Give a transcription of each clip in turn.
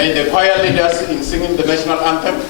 May the choir lead us in singing the national anthem.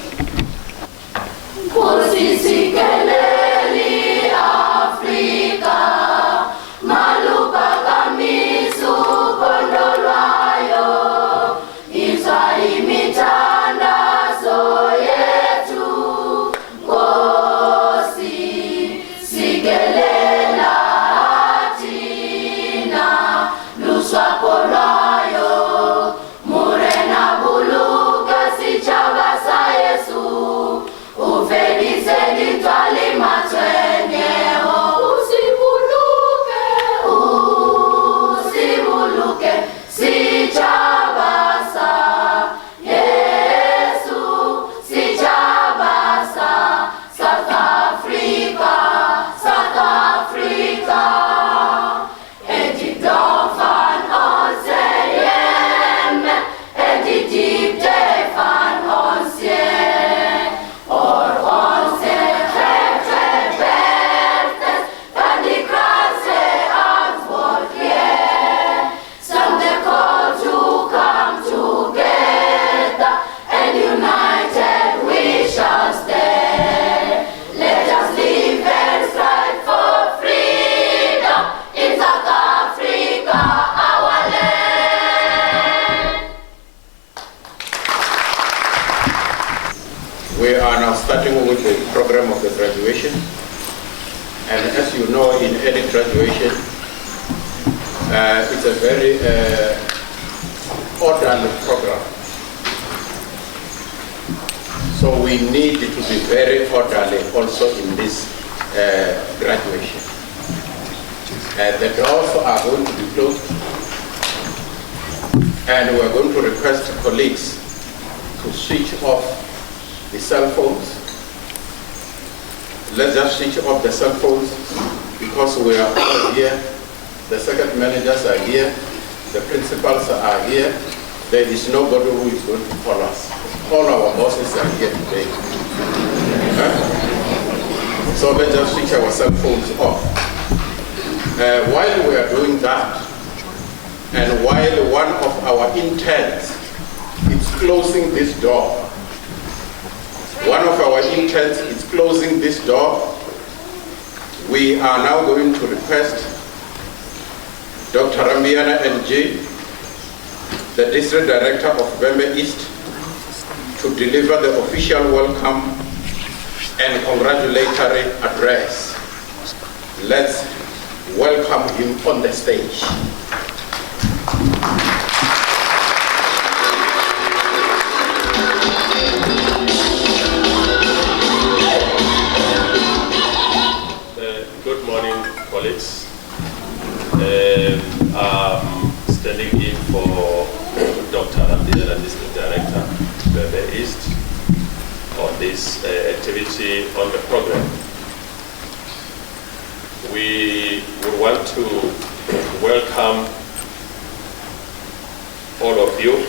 We are now starting with the program of the graduation. And as you know, in any graduation, it's a very orderly program. So we need to be very orderly also in this graduation. The doors are going to be closed, and we are going to request colleagues to switch off the cell phones. Let's just switch off the cell phones because we are all here. The second managers are here. The principals are here. There is nobody who is going to call us. All our bosses are here today. So let's just switch our cell phones off. While we are doing that, and while one of our interns is closing this door, one of our interns is closing this door, we are now going to request Dr. Rambiana NG, the District Director of Vhembe East, to deliver the official welcome and congratulatory address. Let's welcome him on the stage. Good morning, colleagues. I'm standing in for Dr. Rambiana, District Director, Vhembe East, on this activity on the program. We would want to welcome all of you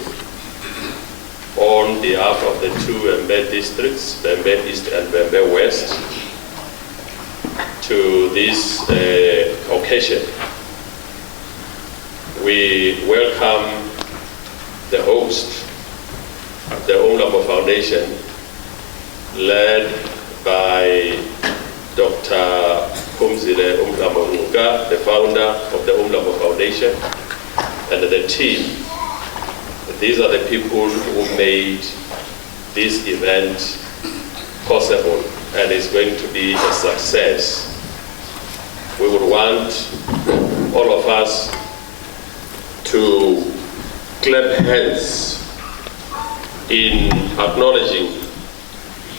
on behalf of the two Vhembe districts, Vhembe East and Vhembe West, to this occasion. We welcome the host, the Umlambo Foundation, led by Dr. Umlambo, the founder of the Umlambo Foundation, and the team. These are the people who made this event possible, and it's going to be a success. We would want all of us to clap hands in acknowledging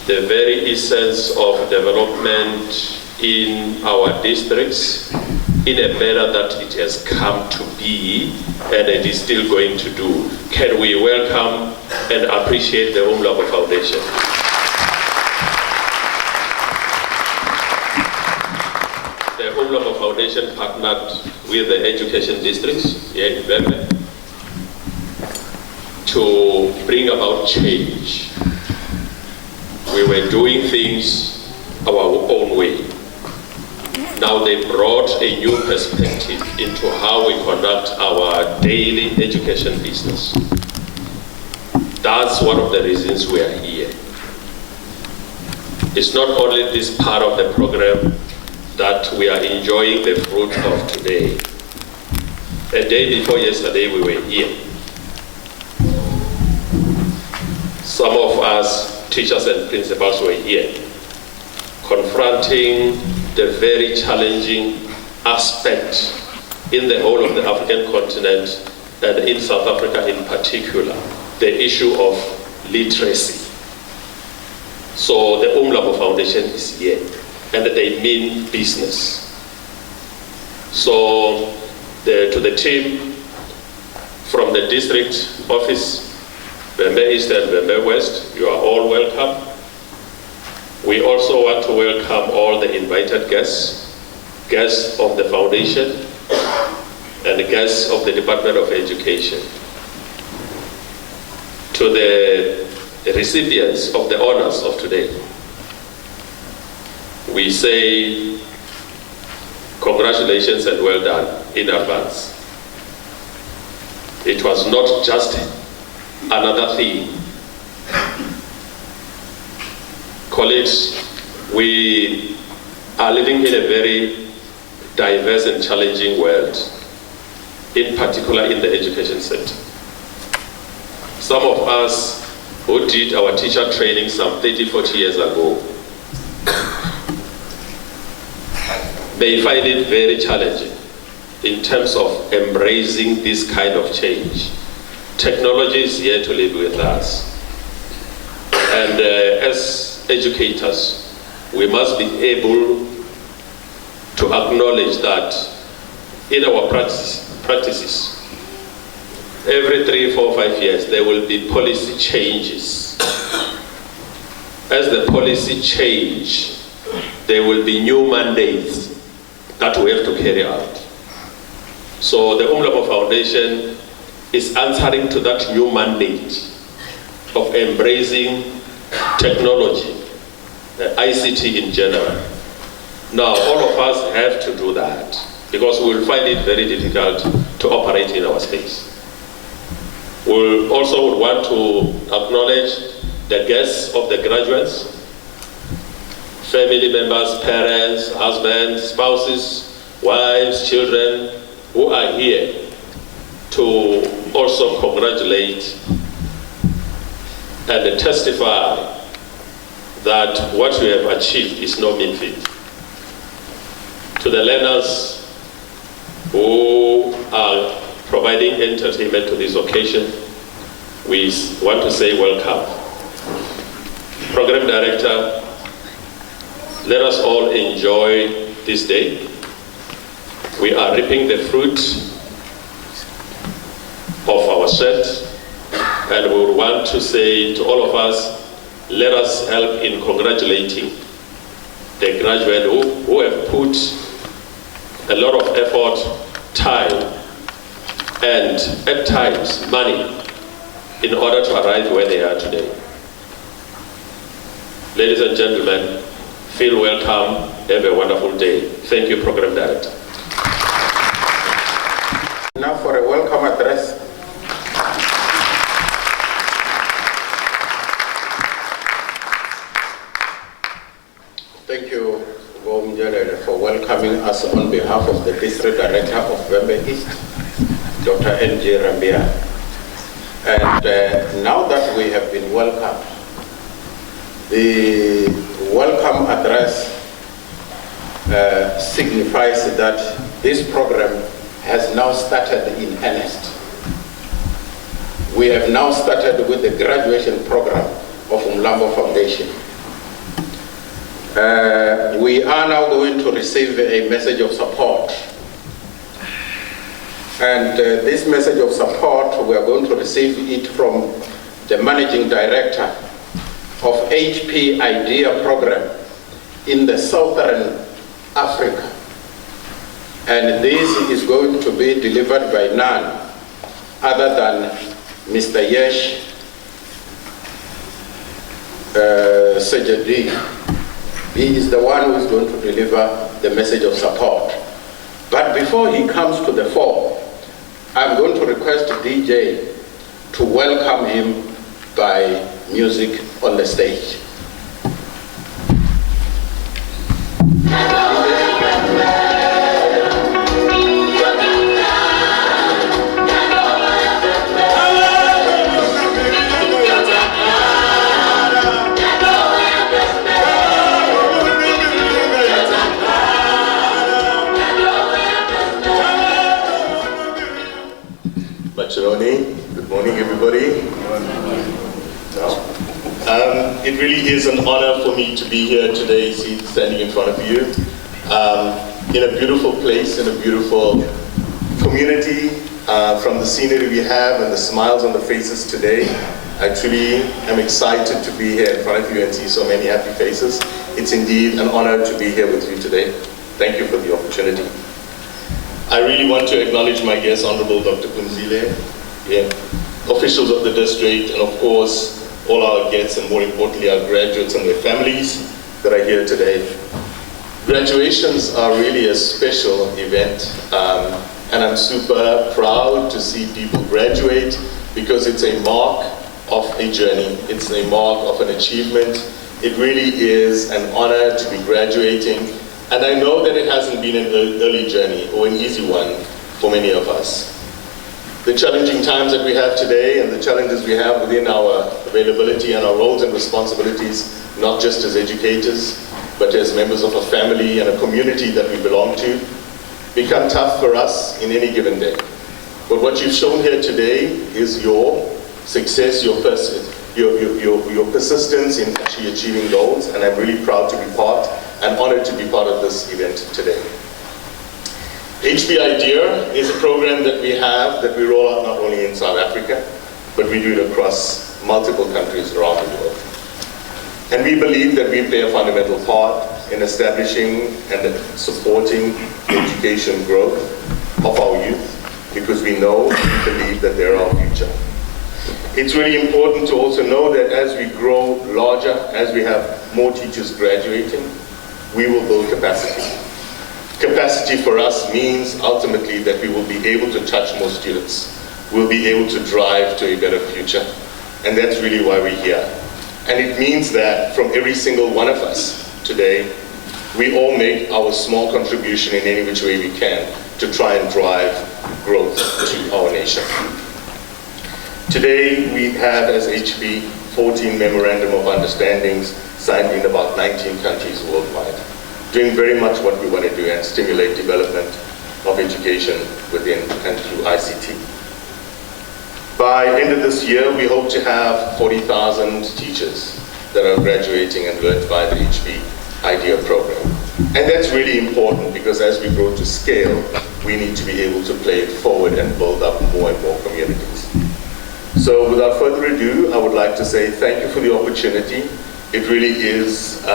the very essence of development in our districts in a manner that it has come to be and it is still going to do. Can we welcome and appreciate the Umlambo Foundation? The Umlambo Foundation partnered with the education districts here in Vhembe to bring about change. We were doing things our own way. Now they brought a new perspective into how we conduct our daily education business. That's one of the reasons we are here. It's not only this part of the program that we are enjoying the fruit of today. A day before yesterday, we were here. Some of us, teachers and principals, were here, confronting the very challenging aspect in the whole of the African continent and in South Africa in particular, the issue of literacy. So the Umlambo Foundation is here, and they mean business. So to the team from the district office, Vhembe East and Vhembe West, you are all welcome. We also want to welcome all the invited guests, guests of the foundation, and guests of the Department of Education. To the recipients of the honors of today, we say congratulations and well done in advance. It was not just another theme. Colleagues, we are living in a very diverse and challenging world, in particular in the education sector. Some of us who did our teacher training some 30, 40 years ago may find it very challenging in terms of embracing this kind of change. Technology is here to live with us. And as educators, we must be able to acknowledge that in our practices, every 3, 4, 5 years, there will be policy changes. As the policy change, there will be new mandates that we have to carry out. So the Umlambo Foundation is answering to that new mandate of embracing technology, ICT in general. Now, all of us have to do that because we will find it very difficult to operate in our space. We also want to acknowledge the guests of the graduates, family members, parents, husbands, spouses, wives, children, who are here to also congratulate and testify that what we have achieved is no mean feat. To the learners who are providing entertainment to this occasion, we want to say welcome. Program Director, let us all enjoy this day. We are reaping the fruit of our sweat, and we would want to say to all of us, let us help in congratulating the graduates who have put a lot of effort, time, and at times money in order to arrive where they are today. Ladies and gentlemen, feel welcome. Have a wonderful day. Thank you, Program Director. Now for a welcome address. Thank you, Vhembe, for welcoming us on behalf of the District Director of Vhembe East, Dr. N.J. Rambia. And now that we have been welcomed, the welcome address signifies that this program has now started in earnest. We have now started with the graduation program of Umlambo Foundation. We are now going to receive a message of support. And this message of support, we are going to receive it from the Managing Director of HP IDEA program in the Southern Africa. And this is going to be delivered by none other than Mr. Yesh Sejadi. He is the one who is going to deliver the message of support. But before he comes to the fore, I'm going to request DJ to welcome him by music on the stage. Good morning, everybody. It really is an honor for me to be here today, standing in front of you, in a beautiful place, in a beautiful community. From the scenery we have and the smiles on the faces today, I truly am excited to be here in front of you and see so many happy faces. It's indeed an honor to be here with you today. Thank you for the opportunity. I really want to acknowledge my guest, Honorable Dr. Kunzile, officials of the district, and of course, all our guests, and more importantly, our graduates and their families that are here today. Graduations are really a special event, and I'm super proud to see people graduate because it's a mark of a journey. It's a mark of an achievement. It really is an honor to be graduating. And I know that it hasn't been an early journey or an easy one for many of us. The challenging times that we have today and the challenges we have within our availability and our roles and responsibilities, not just as educators, but as members of a family and a community that we belong to, become tough for us in any given day. But what you've shown here today is your success, your persistence in actually achieving goals, and I'm really proud to be part and honored to be part of this event today. HB IDEA is a program that we have that we roll out not only in South Africa, but we do it across multiple countries around the world. And we believe that we play a fundamental part in establishing and supporting the education growth of our youth, because we know and believe that they're our future. It's really important to also know that as we grow larger, as we have more teachers graduating, we will build capacity. Capacity for us means ultimately that we will be able to touch more students. We'll be able to drive to a better future. And that's really why we're here. And it means that from every single one of us today, we all make our small contribution in any which way we can to try and drive growth to our nation. Today we have as HB 14 Memorandum of Understandings signed in about 19 countries worldwide, doing very much what we want to do and stimulate development of education within and through ICT. By end of this year, we hope to have 40,000 teachers that are graduating and learned by the HB IDEA program. And that's really important because as we grow to scale, we need to be able to play it forward and build up more and more communities. So without further ado, I would like to say thank you for the opportunity. It really is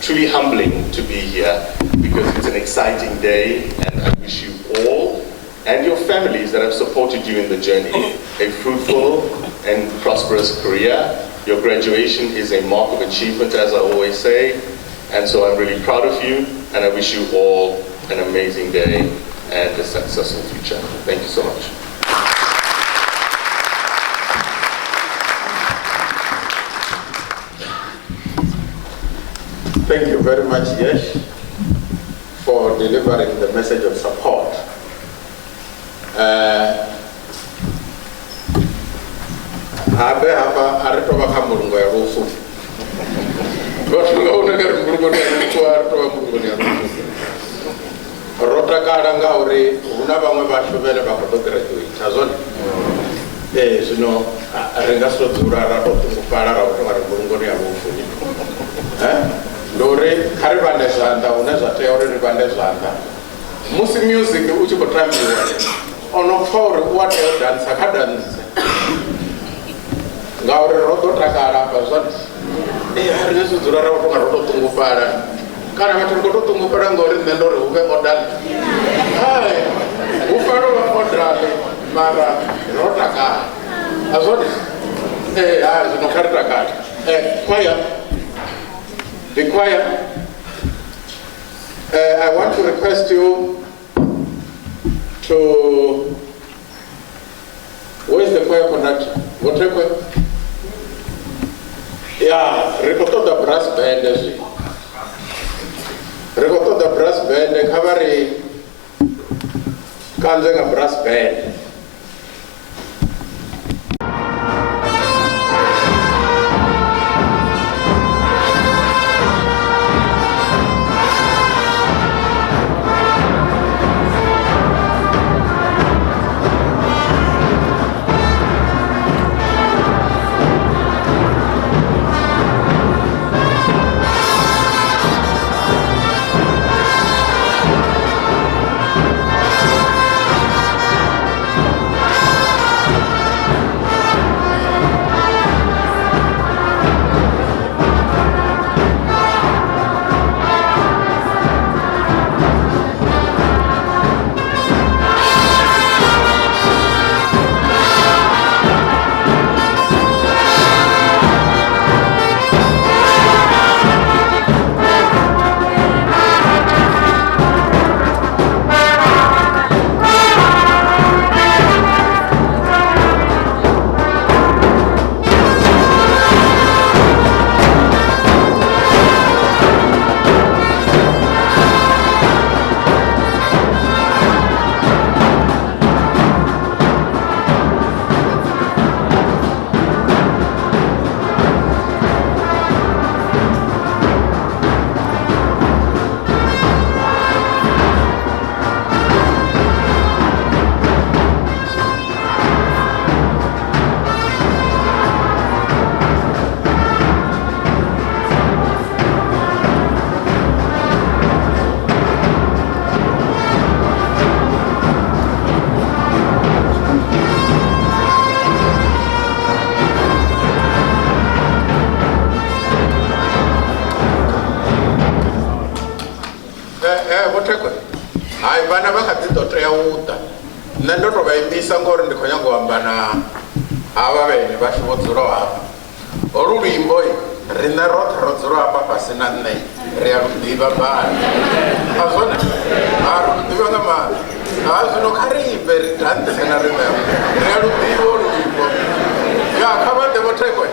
truly humbling to be here because it's an exciting day, and I wish you all and your families that have supported you in the journey a fruitful and prosperous career. Your graduation is a mark of achievement, as I always say, and so I'm really proud of you, and I wish you all an amazing day and a successful future. Thank you so much. Thank you very much, Yesh, for delivering the message of support. Abe hapa aretoba kamurungu ya rufu. Rotunga unaga murungu ya rufu aretoba murungu ya rufu. Rota karanga uri unaba mwe bashubele bakoto graduate. Azoni. Sino arenga sotura rato tukupara rato murungu ya rufu. Lore karibande zanda unaweza teore ribande zanda. Musi music uchiko tambiwa. Ono for what you dance akadanse. Ngaure roto takara bazoni. Hari suzura rato ngaroto tungupara. Kana matungo tungupara ngori ndore ube modal. Hai. Ufaro wa modal mara rotaka. Azoni. Zino karitaka. Choir. The choir, I want to request you to, where is the choir conductor? What choir? Yeah, ricotta the brass band. Ricotta the brass band, covering a brass band. Hai vana vakadzidzoteya uta nne ndotovaimisa ngori ndikhonya kuambana ava vene vachivodzura hapa orulwimbo rine rothe rodzura hapa pasina nne ria ludiva bani azvona harudiva nga mani zvino karive ridhandisena rime ria ludiva orulwimbo ya kavadevotekwe.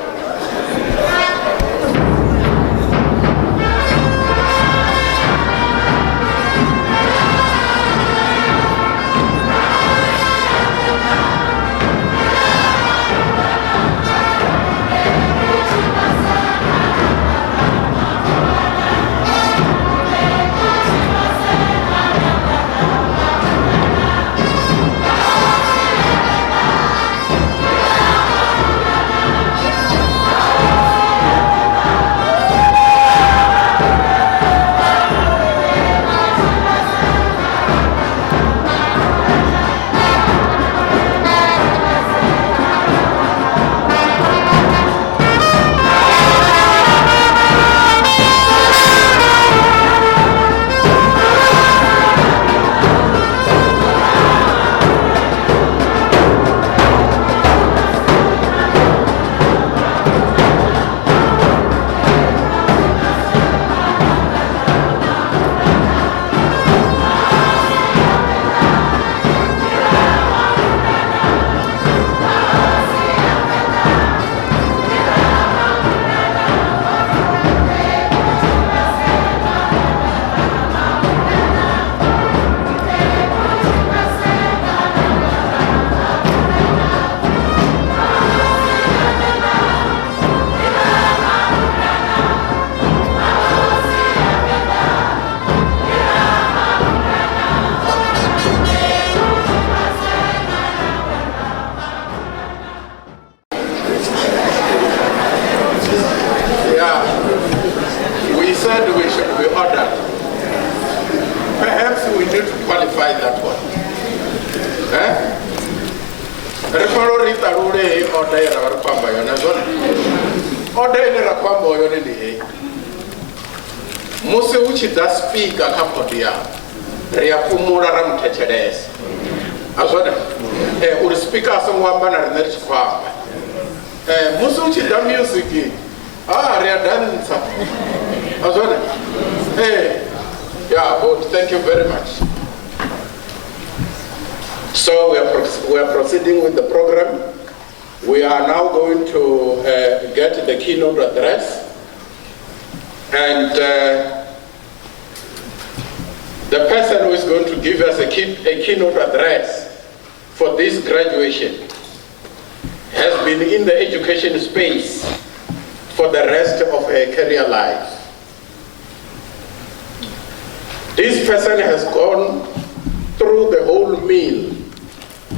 Musi uchida speaker kapodia ria kumura ramtechedes azona uri speaker songwamba na rine chikwamba musi uchida music ria danza azona yeah, but thank you very much. So we are proceeding with the program. We are now going to get the keynote address, and the person who is going to give us a keynote address for this graduation has been in the education space for the rest of her career life. This person has gone through the whole meal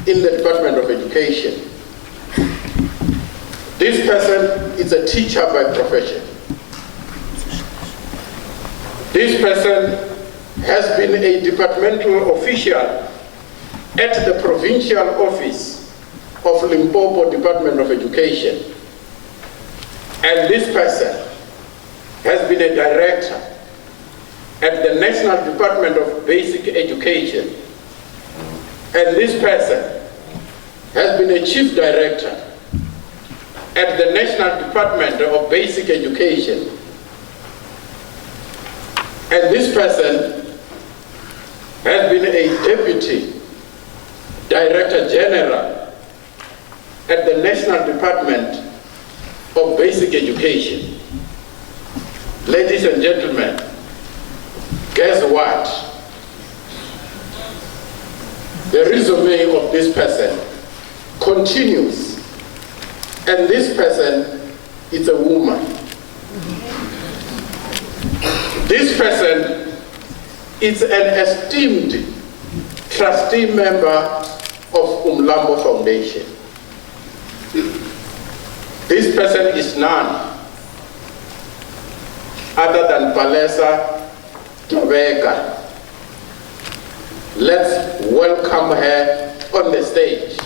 in the Department of Education. This person is a teacher by profession. This person has been a departmental official at the provincial office of Limpopo Department of Education. And this person has been a director at the National Department of Basic Education. And this person has been a chief director at the National Department of Basic Education. And this person has been a deputy director general at the National Department of Basic Education. Ladies and gentlemen, guess what? The resume of this person continues, and this person is a woman. This person is an esteemed trustee member of Umlambo Foundation. This person is none other than Palesa Tobeka. Let's welcome her on the stage.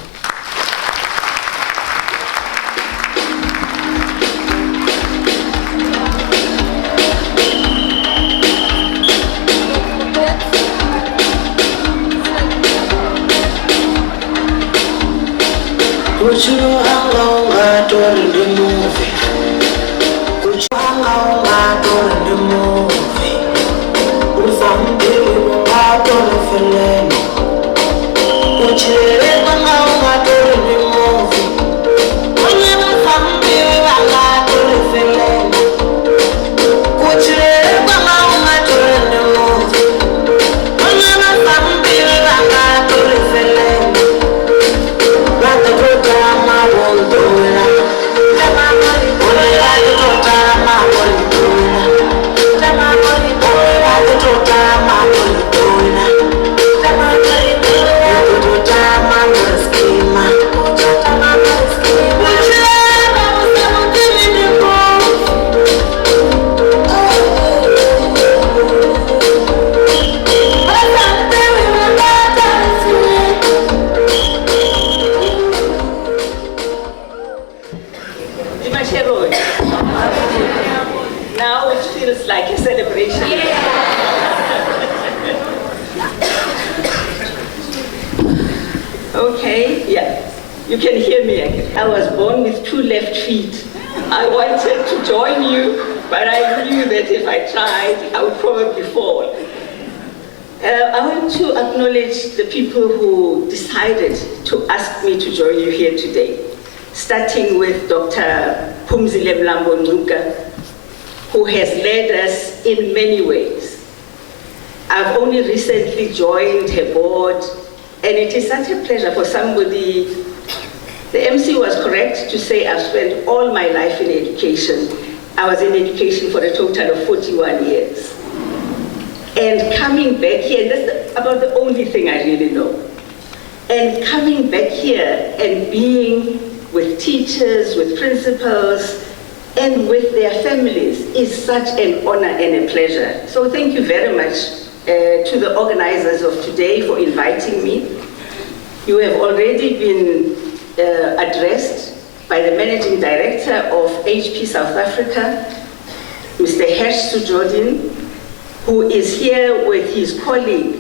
Now it feels like a celebration. Okay, yeah, you can hear me again. I was born with 2 left feet. I wanted to join you, but I knew that if I tried, I would probably fall. I want to acknowledge the people who decided to ask me to join you here today, starting with Dr. Umlambo, who has led us in many ways. I've only recently joined her board, and it is such a pleasure for somebody. The MC was correct to say I've spent all my life in education. I was in education for a total of 41 years. And coming back here, that's about the only thing I really know. And coming back here and being with teachers, with principals, and with their families is such an honor and a pleasure. So thank you very much to the organizers of today for inviting me. You have already been addressed by the Managing Director of HP South Africa, Mr. Hersh Sujodin, who is here with his colleague,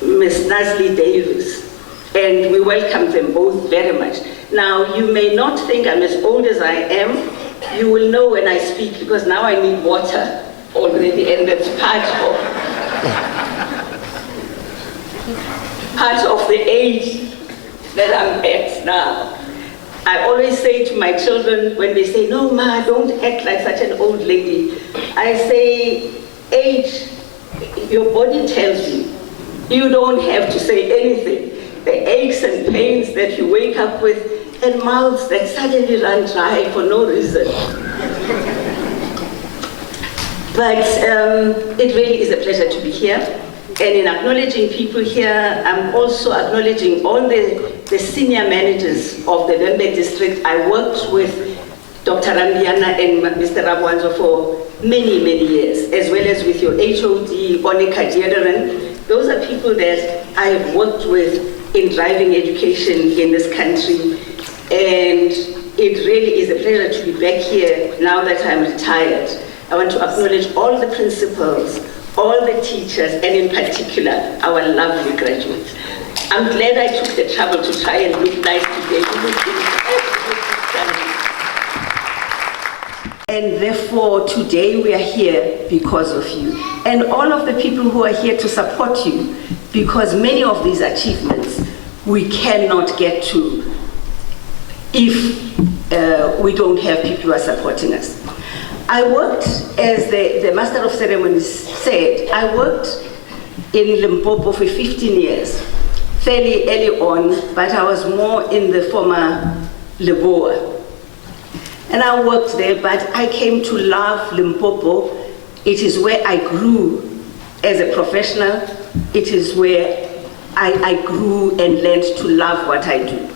Ms. Nazli Davis, and we welcome them both very much. Now, you may not think I'm as old as I am. You will know when I speak, because now I need water already, and that's part of the age that I'm at now. I always say to my children when they say, no, ma, don't act like such an old lady. I say, age, your body tells you. You don't have to say anything. The aches and pains that you wake up with and mouths that suddenly run dry for no reason. But it really is a pleasure to be here. And in acknowledging people here, I'm also acknowledging all the senior managers of the Vhembe district. I worked with Dr. Rambiana and Mr. Rabwanzo for many, many years, as well as with your HOD, Onika Diederan. Those are people that I have worked with in driving education in this country. And it really is a pleasure to be back here now that I'm retired. I want to acknowledge all the principals, all the teachers, and in particular, our lovely graduates. I'm glad I took the trouble to try and look nice today. You look and therefore, today we are here because of you. And all of the people who are here to support you, because many of these achievements we cannot get to if we don't have people who are supporting us. I worked, as the Master of Ceremonies said, I worked in Limpopo for 15 years, fairly early on, but I was more in the former Leboa. And I worked there, but I came to love Limpopo. It is where I grew as a professional. It is where I grew and learned to love what I do.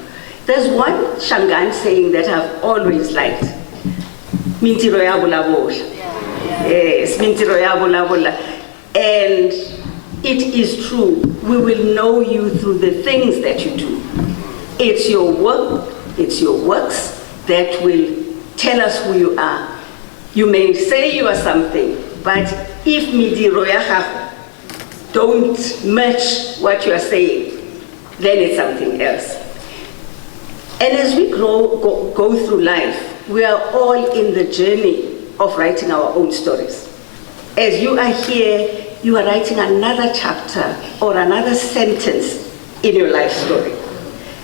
There's one Shangan saying that I've always liked. Mintiro ya bula bula. Yes, mintiro ya bula bula. And it is true. We will know you through the things that you do. It's your work, it's your works that will tell us who you are. You may say you are something, but if midiro ya gago don't match what you are saying, then it's something else. And as we go through life, we are all in the journey of writing our own stories. As you are here, you are writing another chapter or another sentence in your life story.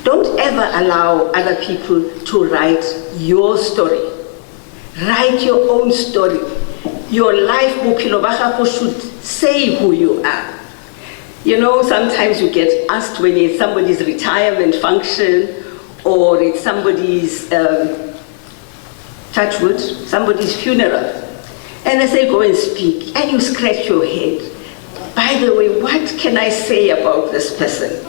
Don't ever allow other people to write your story. Write your own story. Your life book should say who you are. You know, sometimes you get asked when it's somebody's retirement function or it's somebody's touchwood, somebody's funeral. And they say, go and speak. And you scratch your head. By the way, what can I say about this person?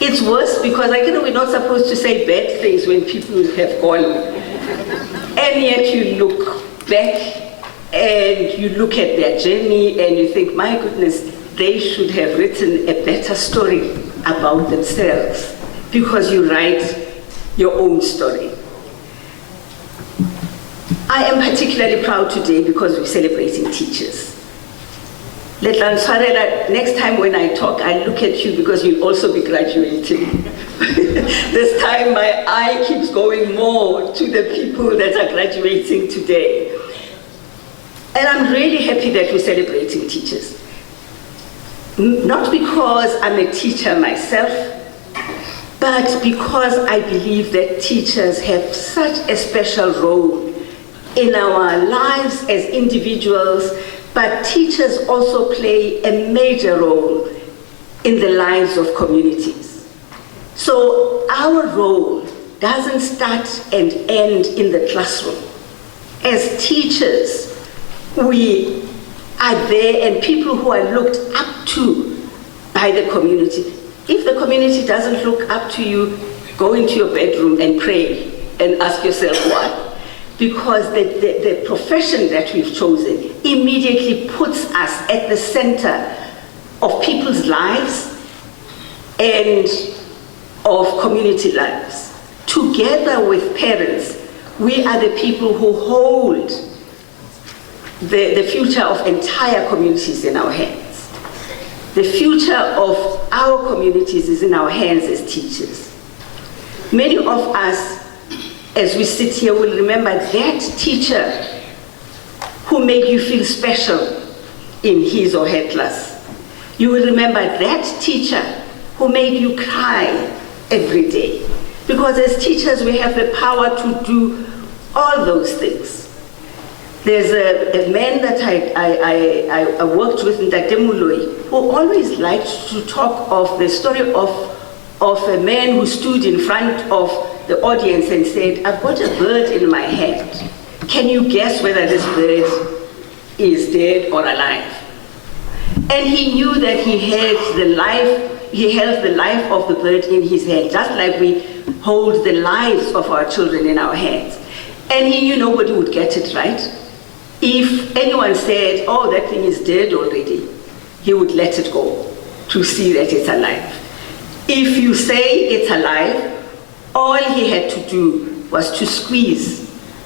It's worse because we're not supposed to say bad things when people have gone. And yet you look back and you look at their journey and you think, my goodness, they should have written a better story about themselves because you write your own story. I am particularly proud today because we're celebrating teachers. Next time when I talk, I look at you because you'll also be graduating. This time my eye keeps going more to the people that are graduating today. And I'm really happy that we're celebrating teachers. Not because I'm a teacher myself, but because I believe that teachers have such a special role in our lives as individuals, but teachers also play a major role in the lives of communities. So our role doesn't start and end in the classroom. As teachers, we are there and people who are looked up to by the community. If the community doesn't look up to you, go into your bedroom and pray and ask yourself why. Because the profession that we've chosen immediately puts us at the center of people's lives and of community lives. Together with parents, we are the people who hold the future of entire communities in our hands. The future of our communities is in our hands as teachers. Many of us, as we sit here, will remember that teacher who made you feel special in his or her class. You will remember that teacher who made you cry every day. Because as teachers, we have the power to do all those things. There's a man that I worked with in Tatemuloi who always liked to talk of the story of a man who stood in front of the audience and said, I've got a bird in my hand. Can you guess whether this bird is dead or alive? And he knew that he held the life of the bird in his hand, just like we hold the lives of our children in our hands. And he knew nobody would get it right. If anyone said, oh, that thing is dead already, he would let it go to see that it's alive. If you say it's alive, all he had to do was to squeeze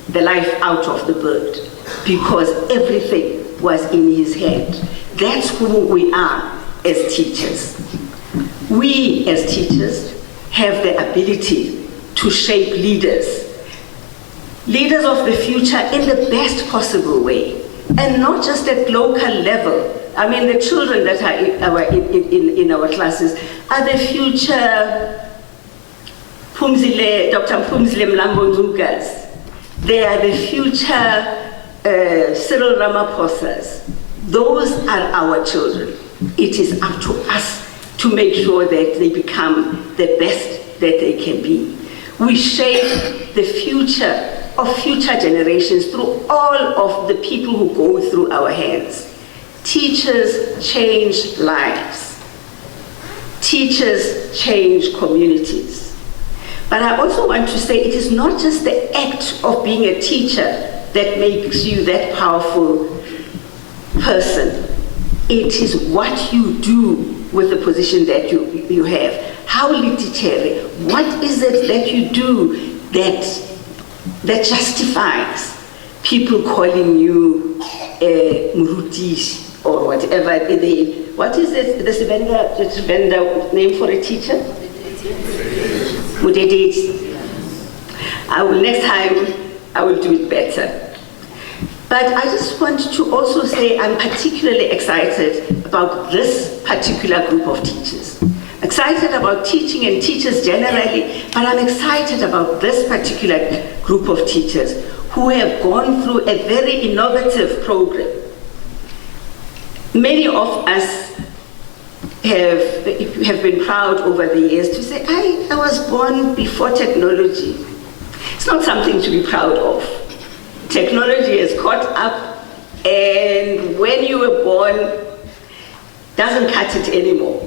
the life out of the bird, because everything was in his hand. That's who we are as teachers. We as teachers have the ability to shape leaders of the future in the best possible way, and not just at local level. I mean, the children that are in our classes are the future Dr. Umlambo Nzukas. They are the future Cyril Ramaphosa's. Those are our children. It is up to us to make sure that they become the best that they can be. We shape the future of future generations through all of the people who go through our hands. Teachers change lives. Teachers change communities. But I also want to say it is not just the act of being a teacher that makes you that powerful person. It is what you do with the position that you have. How literary, what is it that you do that justifies people calling you Murutish or whatever what is it, the Vhembe name for a teacher? Mudedeti. Next time, I will do it better. But I just want to also say I'm particularly excited about this particular group of teachers. Excited about teaching and teachers generally, but I'm excited about this particular group of teachers who have gone through a very innovative program. Many of us have been proud over the years to say, I was born before technology. It's not something to be proud of. Technology has caught up, and when you were born, doesn't cut it anymore.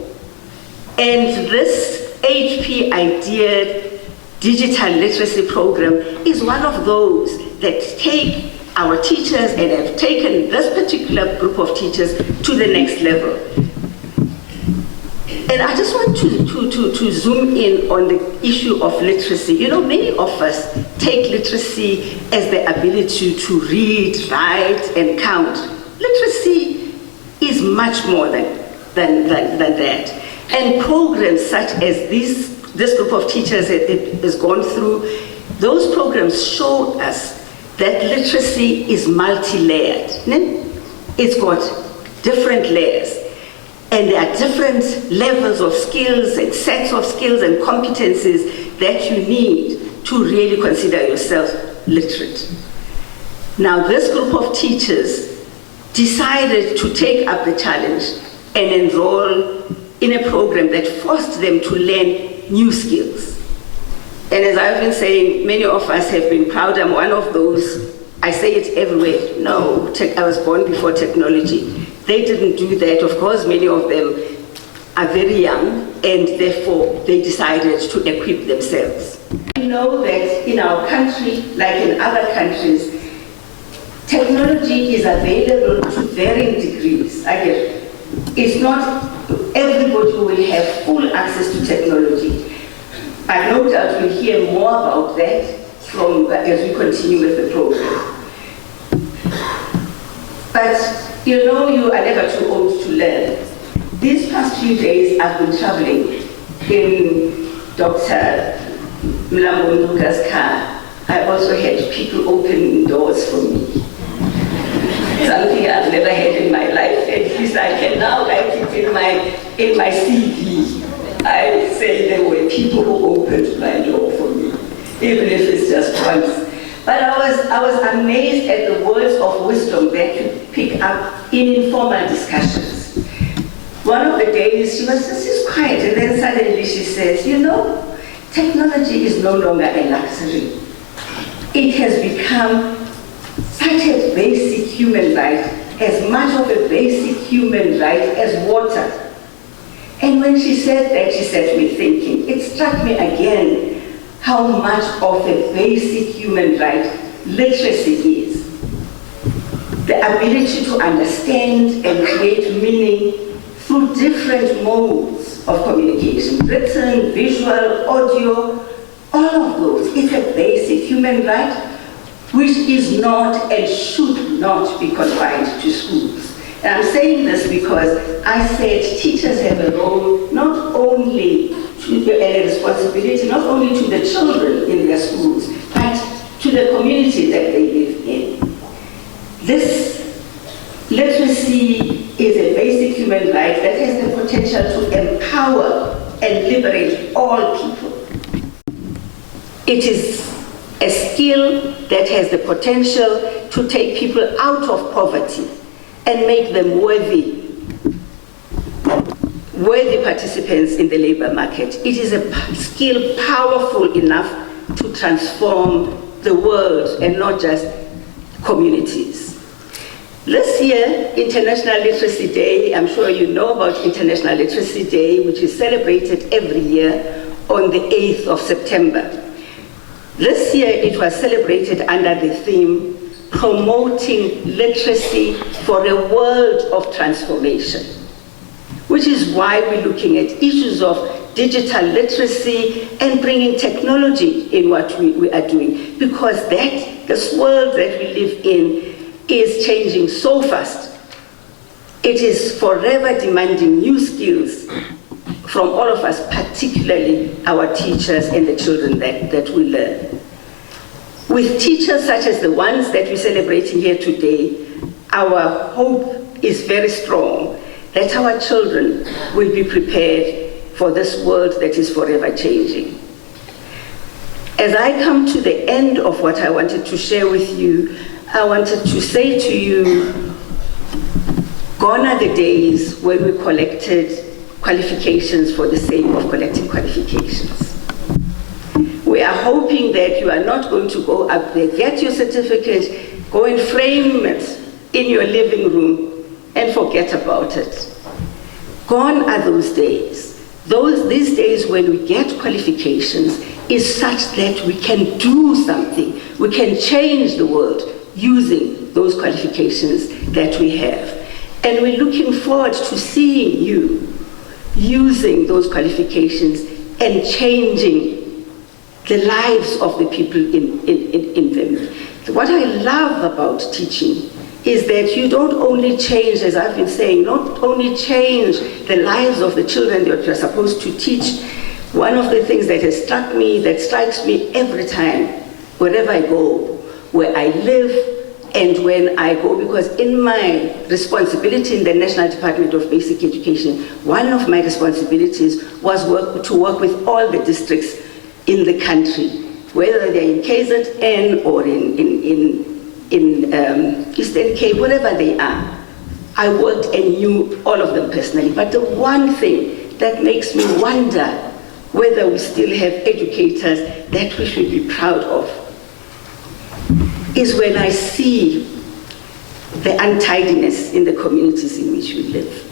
And this HP Idea digital literacy program is one of those that take our teachers and have taken this particular group of teachers to the next level. And I just want to zoom in on the issue of literacy. You know, many of us take literacy as the ability to read, write, and count. Literacy is much more than that. And programs such as this group of teachers has gone through, those programs show us that literacy is multi-layered. It's got different layers. And there are different levels of skills and sets of skills and competencies that you need to really consider yourself literate. Now, this group of teachers decided to take up the challenge and enroll in a program that forced them to learn new skills. And as I've been saying, many of us have been proud. I'm one of those. I say it everywhere. No, I was born before technology. They didn't do that. Of course, many of them are very young, and therefore they decided to equip themselves. We know that in our country, like in other countries, technology is available to varying degrees. Again, it's not everybody who will have full access to technology. I no doubt we'll hear more about that as we continue with the program. But you know, you are never too old to learn. These past few days I've been traveling in Dr. Umlambo Nzuka's car. I also had people opening doors for me. Something I've never had in my life. At least I can now write it in my CV. I say there were people who opened my door for me. even if it's just once. But I was amazed at the words of wisdom that you pick up in informal discussions. One of the days she was just quiet, and then suddenly she says, you know, technology is no longer a luxury. It has become such a basic human right, as much of a basic human right as water. And when she said that, she set me thinking. It struck me again how much of a basic human right literacy is. The ability to understand and create meaning through different modes of communication, written, visual, audio, all of those. It's a basic human right which is not and should not be confined to schools. And I'm saying this because I said teachers have a role not only and a responsibility not only to the children in their schools, but to the community that they live in. This literacy is a basic human right that has the potential to empower and liberate all people. It is a skill that has the potential to take people out of poverty and make them worthy participants in the labor market. It is a skill powerful enough to transform the world and not just communities. This year, International Literacy Day, I'm sure you know about International Literacy Day, which is celebrated every year on the 8th of September. This year, it was celebrated under the theme, Promoting Literacy for a World of Transformation, which is why we're looking at issues of digital literacy and bringing technology in what we are doing, because this world that we live in is changing so fast. It is forever demanding new skills from all of us, particularly our teachers and the children that we learn. With teachers such as the ones that we're celebrating here today, our hope is very strong that our children will be prepared for this world that is forever changing. As I come to the end of what I wanted to share with you, I wanted to say to you, gone are the days when we collected qualifications for the sake of collecting qualifications. We are hoping that you are not going to go up there, get your certificate, go and frame it in your living room, and forget about it. Gone are those days. These days when we get qualifications is such that we can do something. We can change the world using those qualifications that we have. And we're looking forward to seeing you using those qualifications and changing the lives of the people in them. What I love about teaching is that you don't only change, as I've been saying, not only change the lives of the children that you're supposed to teach. One of the things that has struck me, that strikes me every time, wherever I go, where I live, and when I go, because in my responsibility in the National Department of Basic Education, one of my responsibilities was to work with all the districts in the country, whether they're in KZN or in Eastern Cape, wherever they are. I worked and knew all of them personally. But the one thing that makes me wonder whether we still have educators that we should be proud of is when I see the untidiness in the communities in which we live.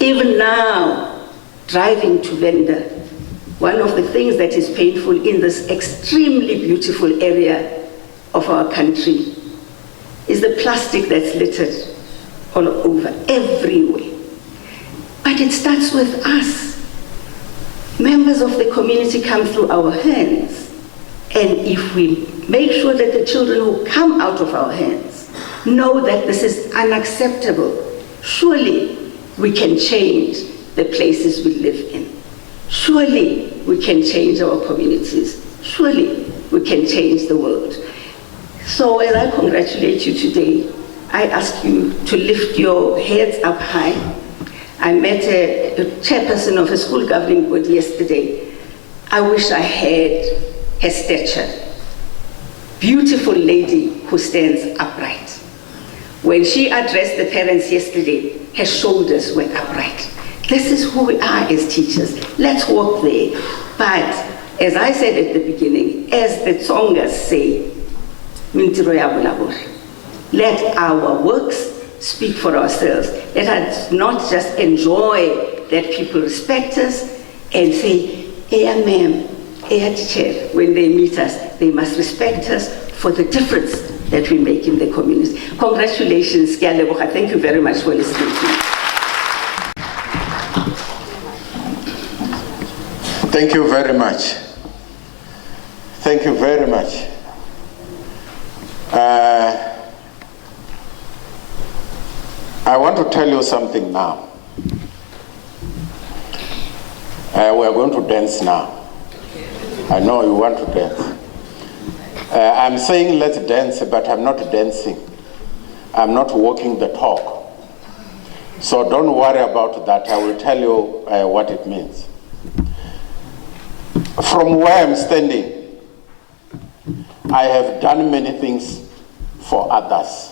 Even now, driving to Vhembe, one of the things that is painful in this extremely beautiful area of our country is the plastic that's littered all over, everywhere. But it starts with us. Members of the community come through our hands. And if we make sure that the children who come out of our hands know that this is unacceptable, surely we can change the places we live in. Surely we can change our communities. Surely we can change the world. So as I congratulate you today, I ask you to lift your heads up high. I met a chairperson of a school governing board yesterday. I wish I had her stature. Beautiful lady who stands upright. When she addressed the parents yesterday, her shoulders were upright. This is who we are as teachers. Let's walk there. But as I said at the beginning, as the Tsongas say, let our works speak for ourselves. Let us not just enjoy that people respect us and say, "Eya ma'am, eya teacher." When they meet us, they must respect us for the difference that we make in the community. Congratulations, Ke a leboga. Thank you very much for listening to me. Thank you very much. Thank you very much. I want to tell you something now. We are going to dance now. I know you want to dance. I'm saying let's dance, but I'm not dancing. I'm not walking the talk. So don't worry about that. I will tell you what it means. From where I'm standing, I have done many things for others.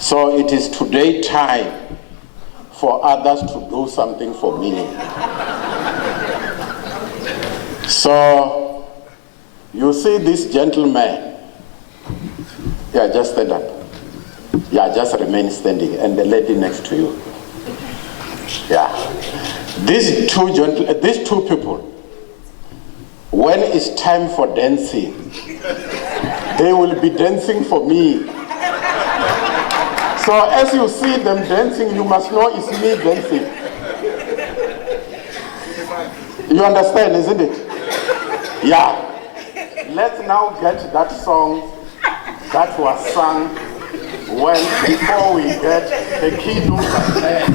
So it is today time for others to do something for me. So you see this gentleman, yeah, just stand up. Yeah, just remain standing, and the lady next to you. Yeah. These two people, when it's time for dancing, they will be dancing for me. So as you see them dancing, you must know it's me dancing. You understand, isn't it? Yeah. Let's now get that song that was sung before we get the keynote address.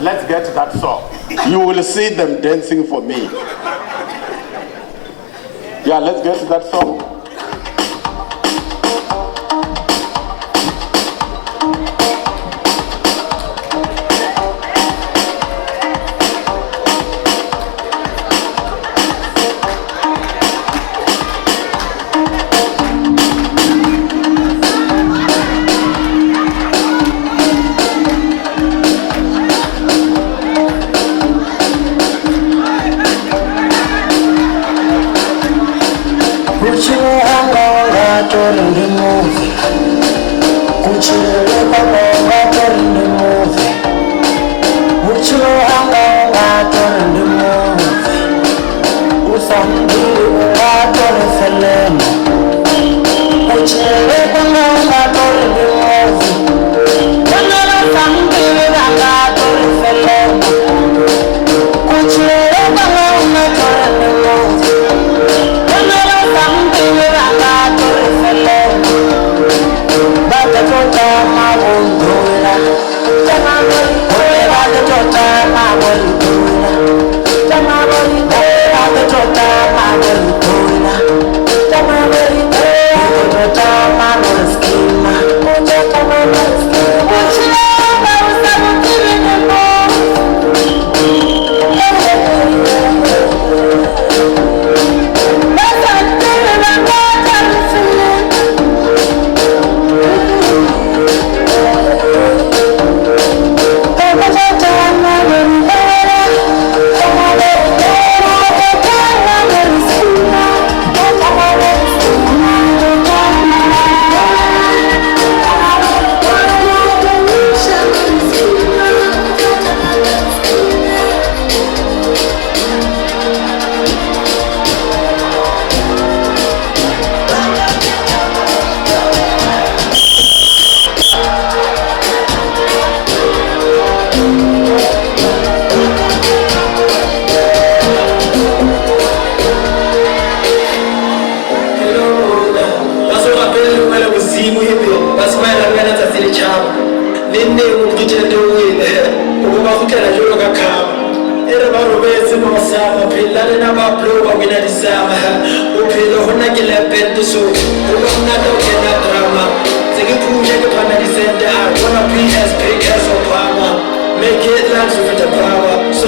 Let's get that song. You will see them dancing for me. Yeah, let's get that song.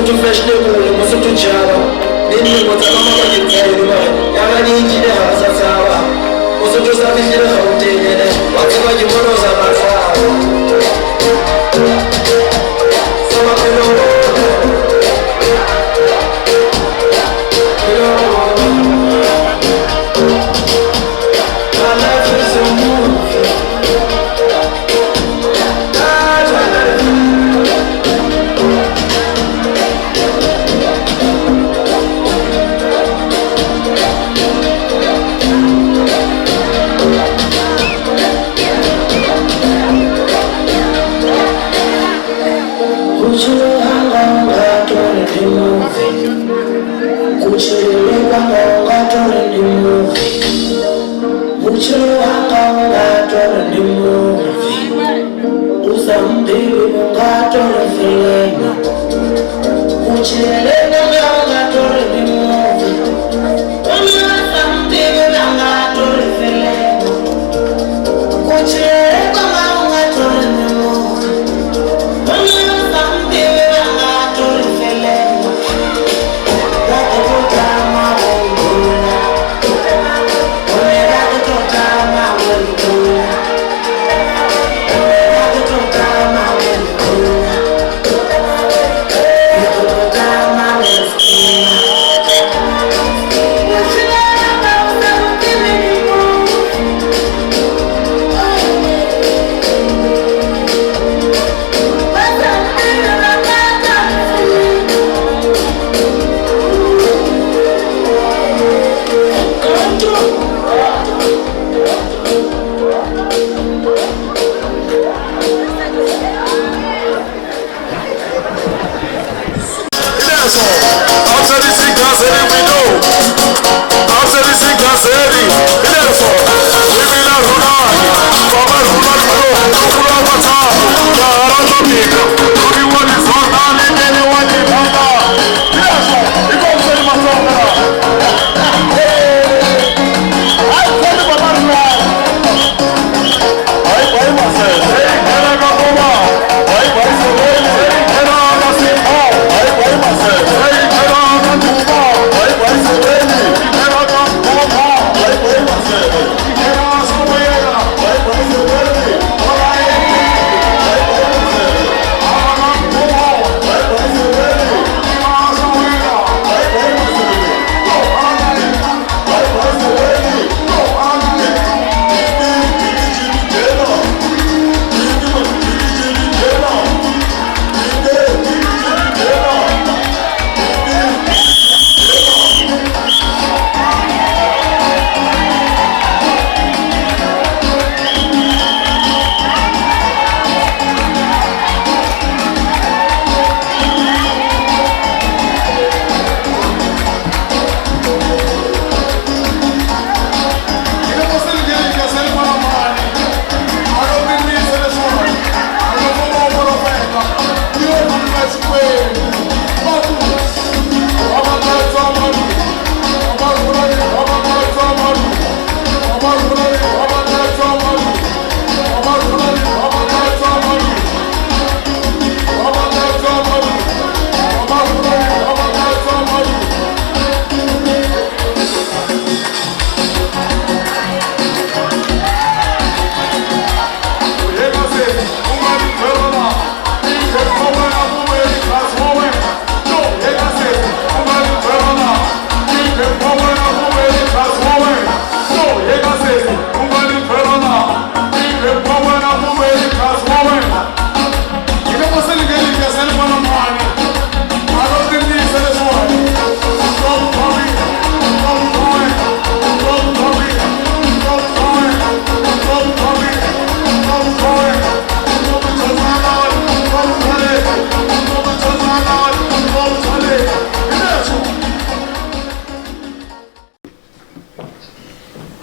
Professional,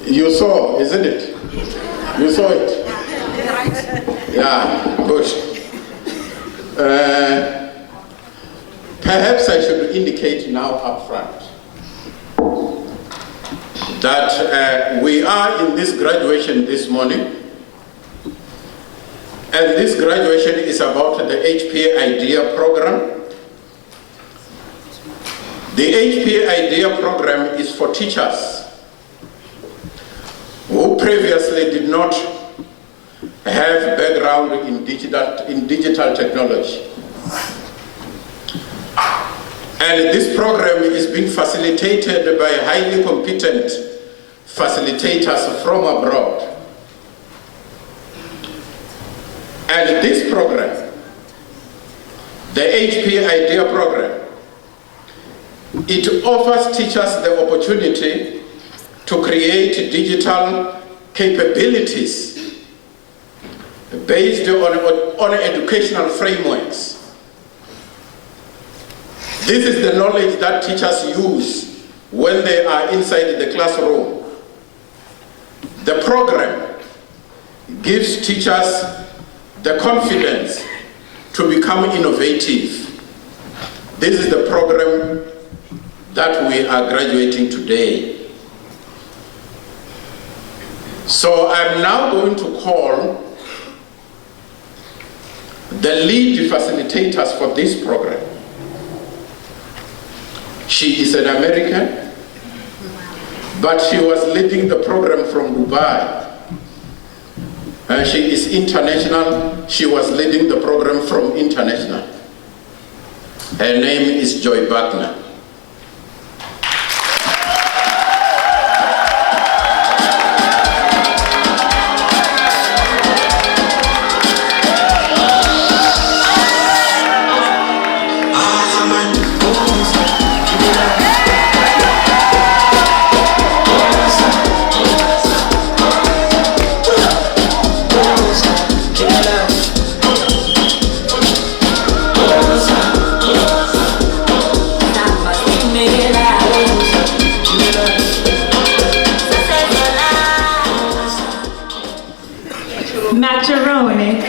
You saw, isn't it? You saw it? Yeah, good. Perhaps I should indicate now up front that we are in this graduation this morning, and this graduation is about the HPA IDEA program. The HPA IDEA program is for teachers who previously did not have background in digital technology. And this program is being facilitated by highly competent facilitators from abroad. And this program, the HP IDEA program, it offers teachers the opportunity to create digital capabilities based on educational frameworks. This is the knowledge that teachers use when they are inside the classroom. The program gives teachers the confidence to become innovative. This is the program that we are graduating today. So I'm now going to call the lead facilitators for this program. She is an American, but she was leading the program from Dubai. And she is international. She was leading the program from international. Her name is Joy Wagner. Macaroni.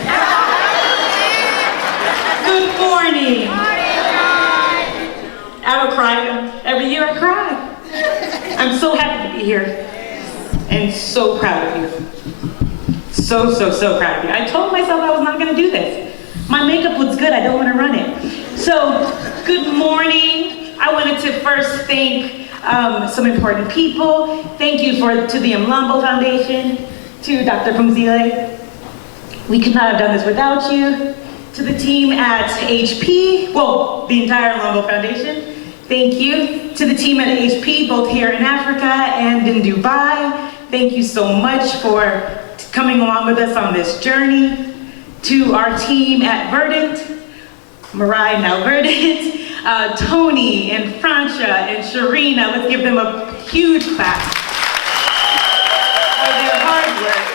Good morning. I would cry. Every year I cry. I'm so happy to be here and so proud of you. So proud of you. I told myself I was not going to do this. My makeup looks good. I don't want to run it. So, good morning. I wanted to first thank some important people. Thank you to the Umlambo Foundation, to Dr. Phumzile. We could not have done this without you. To the team at HP, well, the entire Umlambo Foundation, thank you. To the team at HP, both here in Africa and in Dubai, thank you so much for coming along with us on this journey. To our team at Verdant, Mariah, now Verdant, Tony and Francia and Sharina, let's give them a huge clap for their hard work.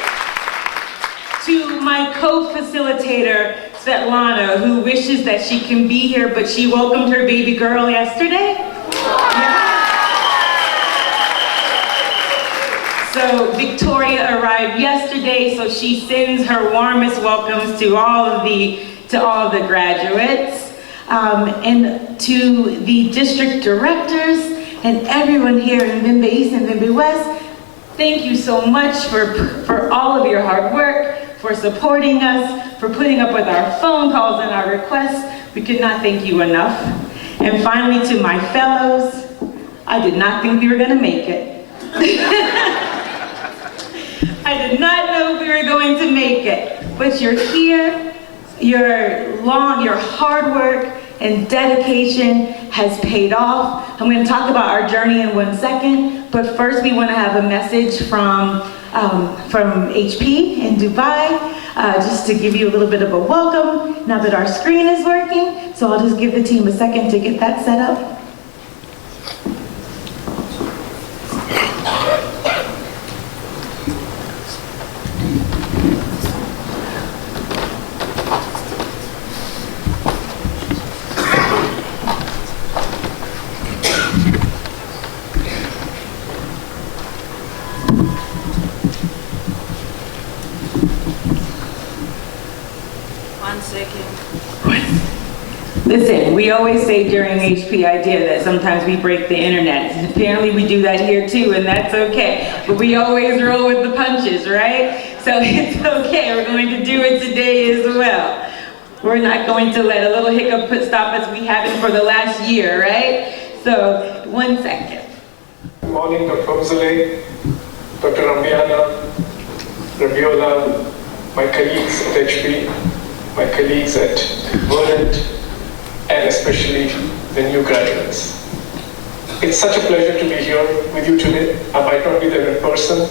To my co-facilitator, Svetlana, who wishes that she can be here, but she welcomed her baby girl yesterday. Yeah. So Victoria arrived yesterday, so she sends her warmest welcomes to all of the graduates, and to the district directors and everyone here in Vhembe East and Vhembe West. Thank you so much for all of your hard work, for supporting us, for putting up with our phone calls and our requests. We could not thank you enough. And finally, to my fellows, I did not think we were going to make it. I did not know we were going to make it. But you're here, your hard work and dedication has paid off. I'm going to talk about our journey in 1 second, but first we want to have a message from HP in Dubai, just to give you a little bit of a welcome now that our screen is working. So I'll just give the team a second to get that set up. Listen, we always say during HP Idea that sometimes we break the internet. And apparently we do that here too, and that's okay. But we always roll with the punches, right? So it's okay, we're going to do it today as well. We're not going to let a little hiccup stop us. We haven't for the last year, right? So, 1 second. Good morning, Dr. Phumzile, Dr. Rambiana, Rabiola, my colleagues at HP, my colleagues at Vernon, and especially the new graduates. It's such a pleasure to be here with you today. I might not be there in person,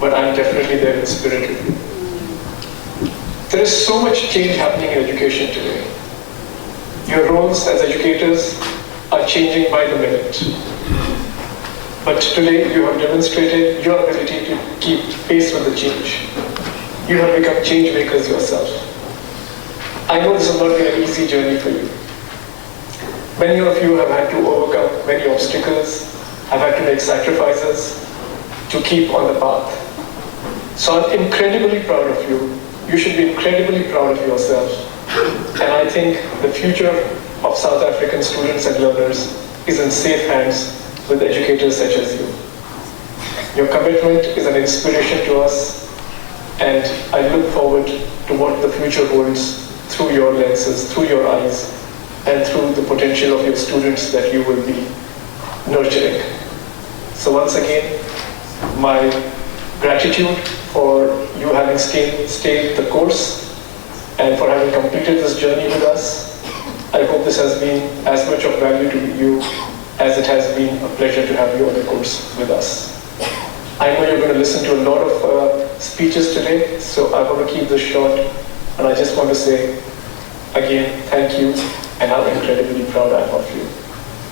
but I'm definitely there in spirit with you. There is so much change happening in education today. Your roles as educators are changing by the minute. But today you have demonstrated your ability to keep pace with the change. You have become change makers yourself. I know this has not been an easy journey for you. Many of you have had to overcome many obstacles, have had to make sacrifices to keep on the path. So I'm incredibly proud of you. You should be incredibly proud of yourself. And I think the future of South African students and learners is in safe hands with educators such as you. Your commitment is an inspiration to us, and I look forward to what the future holds through your lenses, through your eyes, and through the potential of your students that you will be nurturing. So once again, my gratitude for you having stayed the course and for having completed this journey with us. I hope this has been as much of value to you as it has been a pleasure to have you on the course with us. I know you're going to listen to a lot of speeches today, so I want to keep this short, and I just want to say again, thank you, and how incredibly proud I am of you.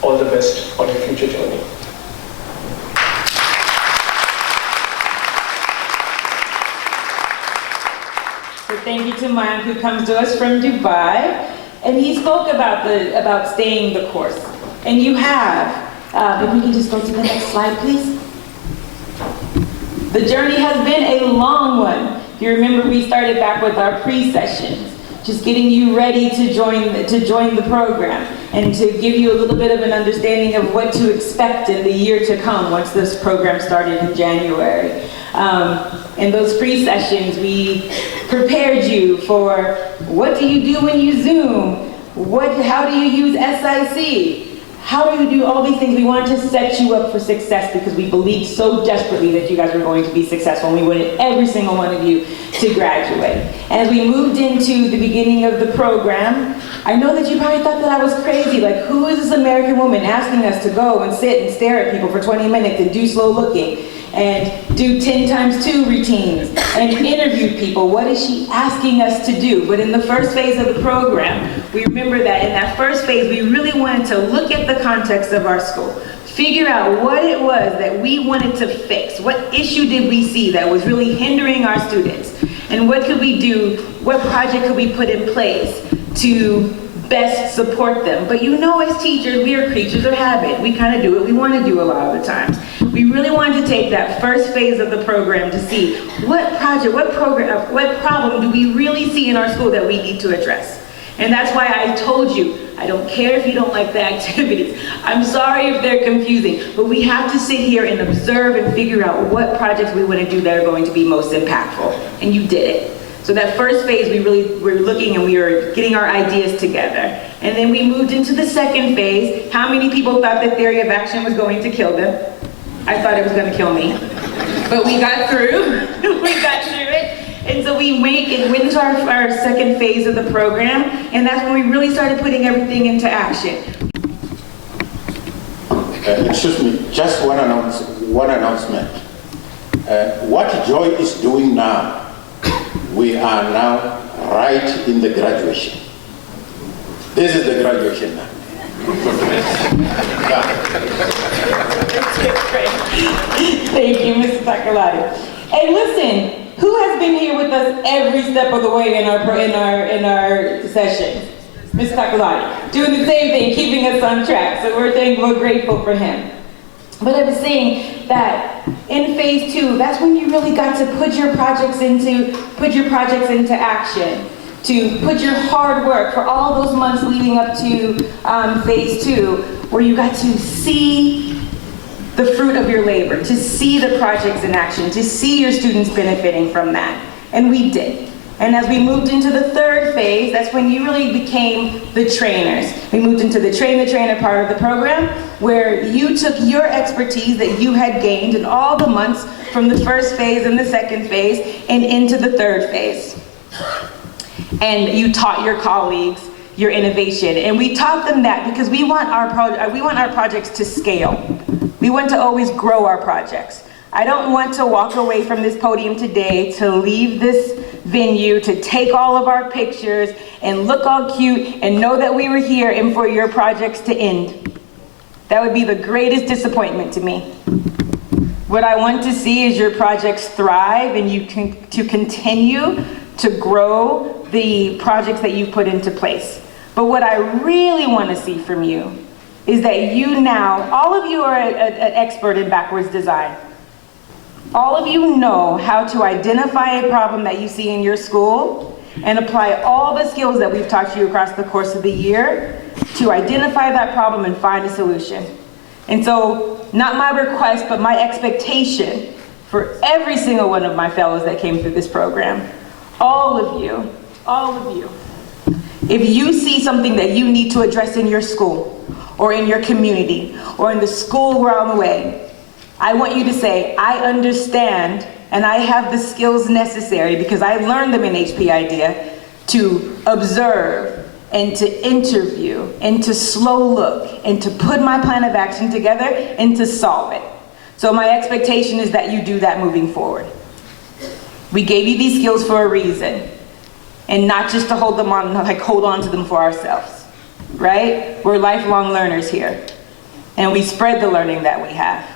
All the best on your future journey. So thank you to Mayank, who comes to us from Dubai, and he spoke about staying the course, and you have. If we can just go to the next slide, please. The journey has been a long one. If you remember, we started back with our pre-sessions, just getting you ready to join the program and to give you a little bit of an understanding of what to expect in the year to come once this program started in January. In those pre-sessions, we prepared you for what do you do when you Zoom? How do you use SIC? How do you do all these things? We wanted to set you up for success because we believed so desperately that you guys were going to be successful, and we wanted every single one of you to graduate. And as we moved into the beginning of the program, I know that you probably thought that I was crazy. Like, who is this American woman asking us to go and sit and stare at people for 20 minutes and do slow looking and do 10 times 2 routines and interview people? What is she asking us to do? But in the first phase of the program, we remember that in that first phase, we really wanted to look at the context of our school, figure out what it was that we wanted to fix. What issue did we see that was really hindering our students? And what could we do? What project could we put in place to best support them? But you know, as teachers, we are creatures of habit. We kind of do what we want to do a lot of the times. We really wanted to take that first phase of the program to see what project, what problem do we really see in our school that we need to address. And that's why I told you, I don't care if you don't like the activities. I'm sorry if they're confusing, but we have to sit here and observe and figure out what projects we want to do that are going to be most impactful. And you did it. So that first phase, we really were looking and we were getting our ideas together. And then we moved into the second phase. How many people thought that theory of action was going to kill them? I thought it was going to kill me. But we got through. We got through it. And so we went into our second phase of the program, and that's when we really started putting everything into action. Excuse me, just one announcement. What Joy is doing now, we are now right in the graduation. This is the graduation now. Thank you, Mr. Takalati. And listen, who has been here with us every step of the way in our sessions? Mr. Takalati, doing the same thing, keeping us on track. So we're grateful for him. But I was saying that in phase 2, that's when you really got to put your projects into action, to put your hard work for all those months leading up to phase 2, where you got to see the fruit of your labor, to see the projects in action, to see your students benefiting from that. And we did. And as we moved into the third phase, that's when you really became the trainers. We moved into the train the trainer part of the program, where you took your expertise that you had gained in all the months from the first phase and the second phase and into the third phase. And you taught your colleagues your innovation. And we taught them that because we want our projects to scale. We want to always grow our projects. I don't want to walk away from this podium today to leave this venue, to take all of our pictures and look all cute and know that we were here and for your projects to end. That would be the greatest disappointment to me. What I want to see is your projects thrive and to continue to grow the projects that you've put into place. But what I really want to see from you is that you now, all of you are an expert in backwards design. All of you know how to identify a problem that you see in your school and apply all the skills that we've taught you across the course of the year to identify that problem and find a solution. And so, not my request, but my expectation for every single one of my fellows that came through this program, all of you, if you see something that you need to address in your school, or in your community, or in the school around the way, I want you to say, I understand and I have the skills necessary because I learned them in HP Idea to observe and to interview and to slow look and to put my plan of action together and to solve it. So my expectation is that you do that moving forward. We gave you these skills for a reason and not just to hold on to them for ourselves, right? We're lifelong learners here and we spread the learning that we have.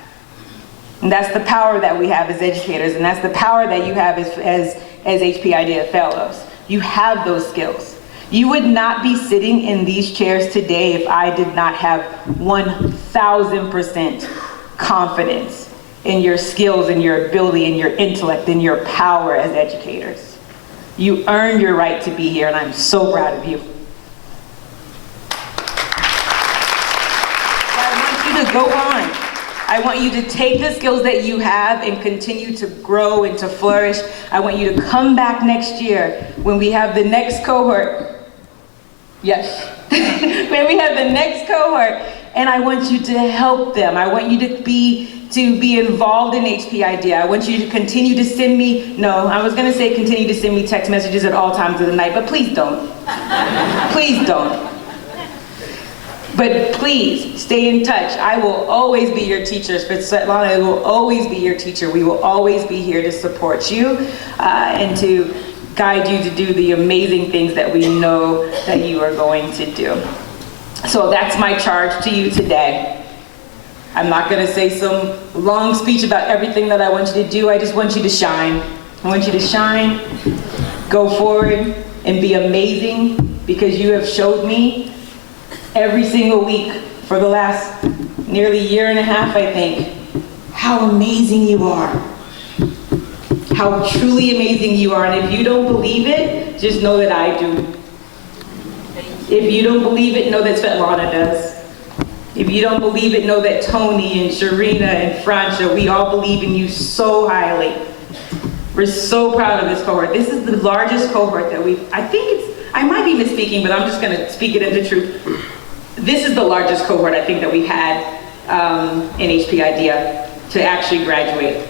And that's the power that we have as educators, and that's the power that you have as HP Idea fellows. You have those skills. You would not be sitting in these chairs today if I did not have 1,000% confidence in your skills and your ability and your intellect and your power as educators. You earned your right to be here, and I'm so proud of you. I want you to go on. I want you to take the skills that you have and continue to grow and to flourish. I want you to come back next year when we have the next cohort. Yes. When we have the next cohort, and I want you to help them. I want you to be involved in HP Idea. I want you to continue to send me, no, I was gonna say continue to send me text messages at all times of the night, but please don't. Please don't. But please, stay in touch. I will always be your teacher. Svetlana will always be your teacher. We will always be here to support you and to guide you to do the amazing things that we know that you are going to do. So that's my charge to you today. I'm not going to say some long speech about everything that I want you to do. I just want you to shine. I want you to shine, go forward, and be amazing because you have showed me every single week for the last nearly year and a half, I think, how amazing you are. How truly amazing you are. And if you don't believe it, just know that I do. If you don't believe it, know that Svetlana does. If you don't believe it, know that Tony and Sharina and Francia, we all believe in you so highly. We're so proud of this cohort. This is the largest cohort that I might be misspeaking, but I'm just gonna speak it into truth. This is the largest cohort I think that we've had in HP Idea to actually graduate.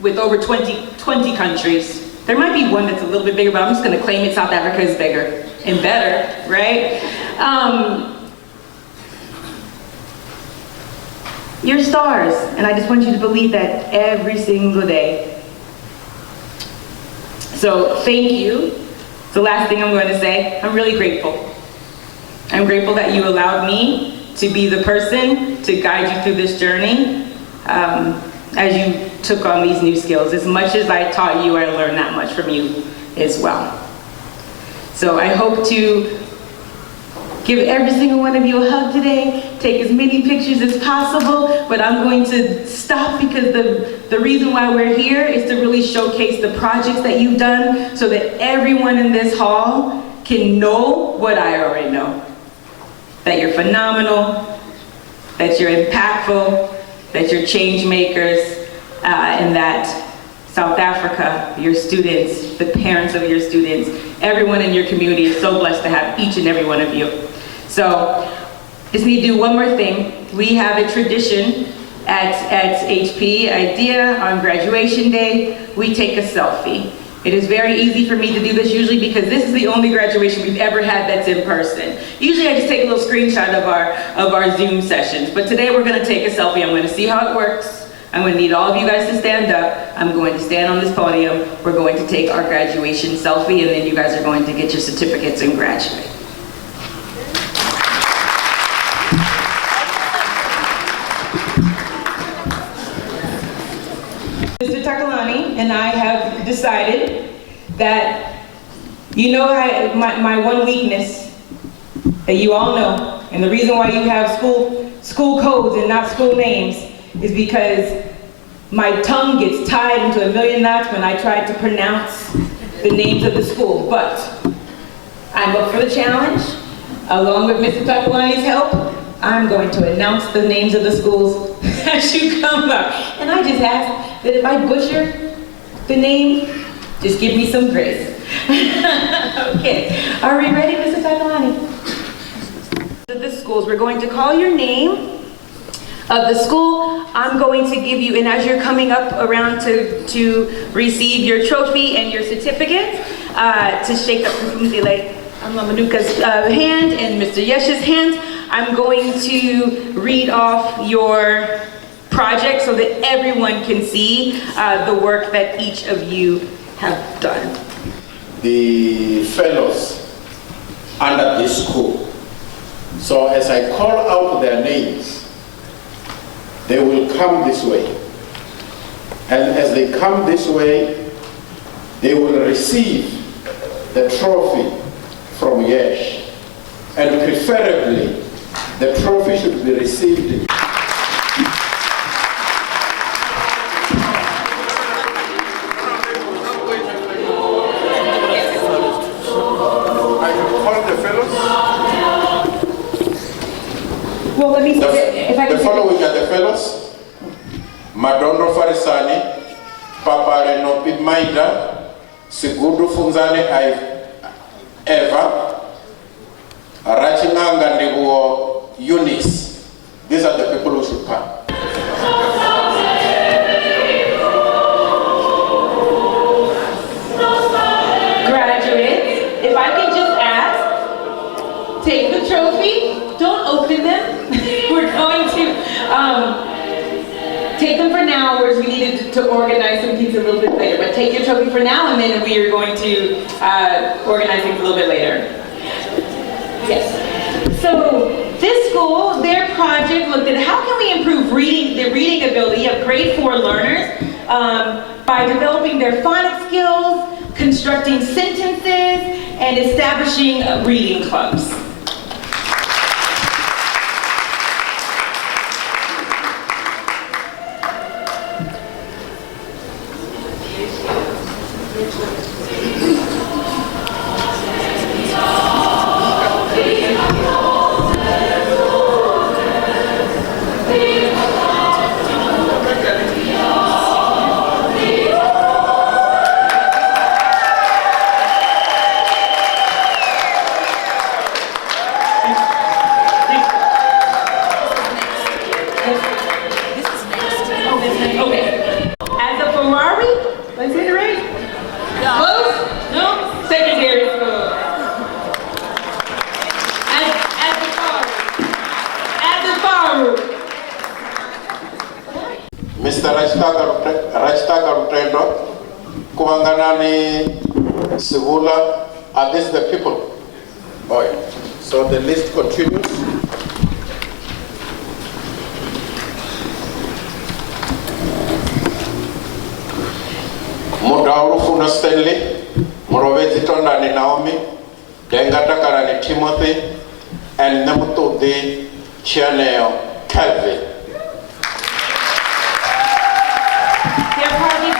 With over 20 countries. There might be one that's a little bit bigger, but I'm just gonna claim it. South Africa is bigger and better, right? You're stars, and I just want you to believe that every single day. So thank you. It's the last thing I'm going to say. I'm really grateful. I'm grateful that you allowed me to be the person to guide you through this journey as you took on these new skills. As much as I taught you, I learned that much from you as well. So I hope to give every single one of you a hug today, take as many pictures as possible, but I'm going to stop because the reason why we're here is to really showcase the projects that you've done so that everyone in this hall can know what I already know. That you're phenomenal, that you're impactful, that you're change makers, and that South Africa, your students, the parents of your students, everyone in your community is so blessed to have each and every one of you. So Just need to do one more thing. We have a tradition at HP IDEA on graduation day. We take a selfie. It is very easy for me to do this usually because this is the only graduation we've ever had that's in person. Usually I just take a little screenshot of our Zoom sessions, but today we're going to take a selfie. I'm going to see how it works. I'm going to need all of you guys to stand up. I'm going to stand on this podium. We're going to take our graduation selfie, and then you guys are going to get your certificates and graduate. Mr. Takalani and I have decided that, you know, my one weakness that you all know, and the reason why you have school codes and not school names is because my tongue gets tied into a million knots when I try to pronounce the names of the school. But I'm up for the challenge. Along with Mr. Takalani's help, I'm going to announce the names of the schools as you come up. And I just ask that if I butcher the name, just give me some grace. Okay, are we ready, Mr. Takalani? The schools, we're going to call your name of the school. I'm going to give you, and as you're coming up around to receive your trophy and your certificate, to shake up Manuka's hand and Mr. Yesh's hand, I'm going to read off your project so that everyone can see the work that each of you have done. The fellows under this school. So as I call out their names, they will come this way. And as they come this way, they will receive the trophy from Yesh. And preferably, the trophy should be received. Well, let me see if I can. The following are the fellows: Madondo Farisani, Papare Nopi Maida, Sigudu Funzane Eva, Rachinanga Ndibuo Eunice. These are the people who should come. Graduates, if I can just ask, take the trophy, don't open them. We're going to take them for now, whereas we needed to organize some things a little bit later. But take your trophy for now, and then we are going to organize things a little bit later. Yes. So this school, their project looked at how can we improve the reading ability of grade 4 learners by developing their phonics skills, constructing sentences, and establishing reading clubs. Mr. Rajtaka Rutendo, Kumanganani Sivula, are these the people? Oh, yeah. So the list continues. Mudauru Funa Stanley, Morovezi Tondani Naomi, Dengata Karani Timothy, and Namuto de Chianeo Calvin.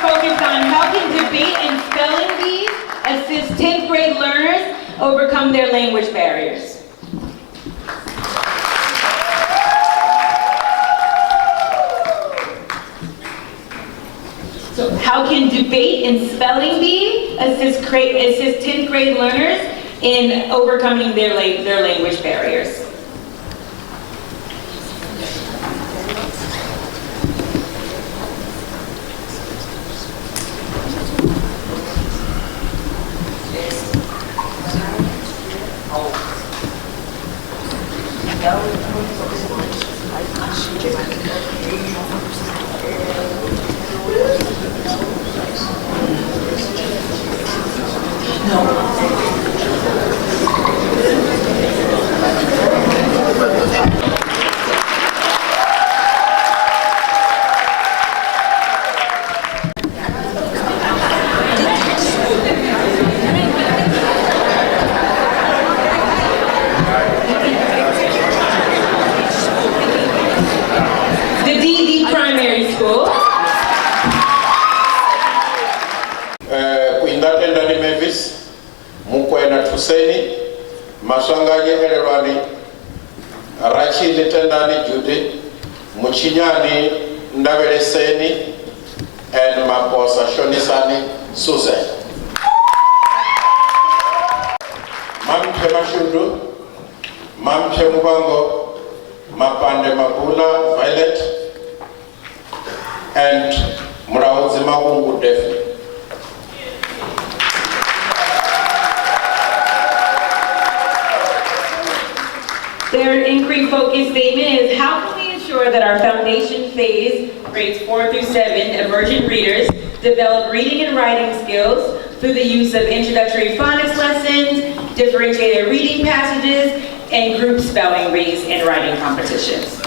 Focused on how can debate and spelling bees assist 10th grade learners overcome their language barriers. So how can debate and spelling bee assist 10th grade learners in overcoming their language barriers? Masanganye Erewani, Rachi Litendani Judy, Muchinyani Ndavereseni, and Maposa Shonisani Susan. Mam Chemashudu, Mam Chemubango, Mapande Mabula Violet, and Murauzima Mungu Defi. Their inquiry focus statement is, how can we ensure that our foundation phase, grades 4 through 7, emergent readers, develop reading and writing skills through the use of introductory phonics lessons, differentiated reading passages, and group spelling bees and writing competitions.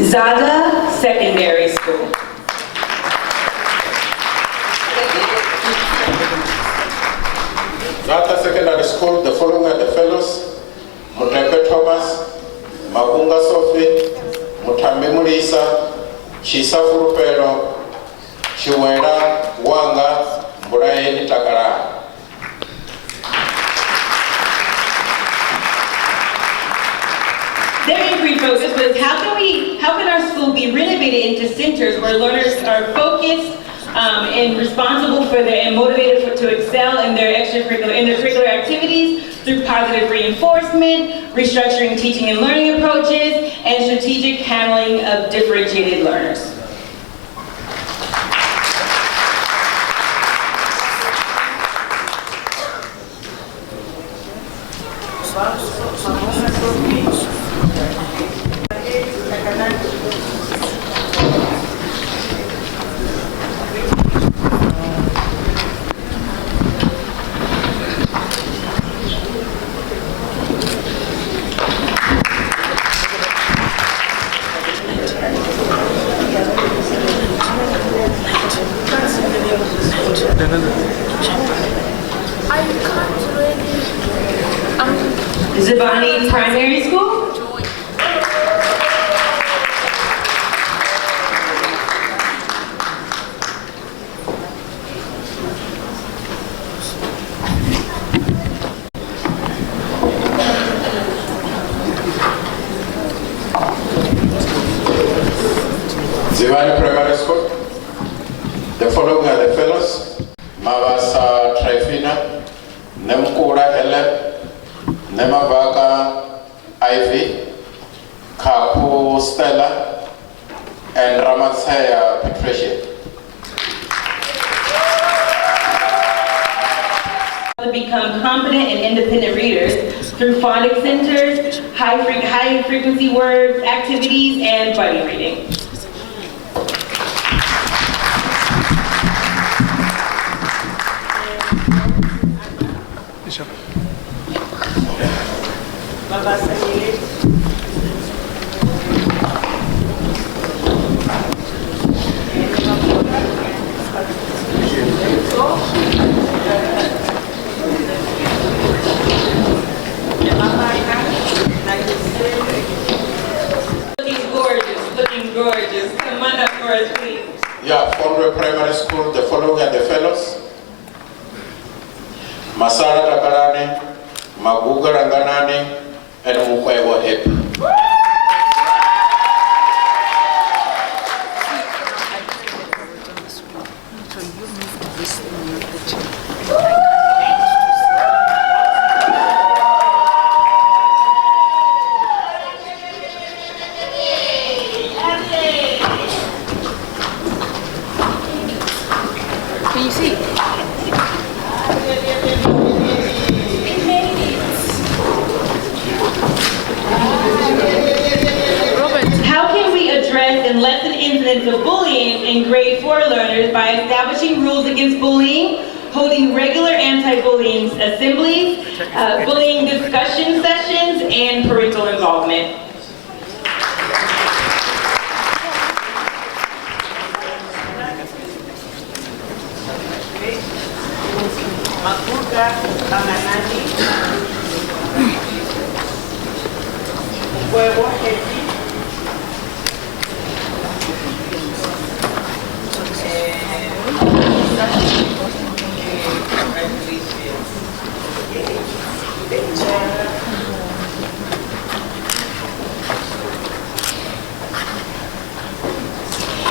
Zada Secondary School. Zada Secondary School, the following are the fellows: Mutepe Thomas, Magunga Sophie, Mutambe Mulisa, Chisa Furupero, Chiwera Wanga, Muraeni Takara. Their inquiry focus was, how can our school be renovated into centers where learners are focused and responsible for and motivated to excel in their curricular activities through positive reinforcement, restructuring teaching and learning approaches, and strategic handling of differentiated learners. Zibani Primary School. Zibani Primary School. The following are the fellows: Mavasa Trifina, Nemkura Helen, Nemavaka Ivy, Kapu Stella, and Ramatsaya Patricia. To become confident and independent readers through phonics centers, high frequency words, activities, and buddy reading. Looking gorgeous. Come on up for us, please. Yeah, Fondwe Primary School, the following are the fellows: Masara Takarani, Maguga Ranganani, and Mukwewa Happy. Can you see? How can we address and lessen incidents of bullying in grade 4 learners by establishing rules against bullying, holding regular anti-bullying assemblies, bullying discussion sessions, and parental involvement.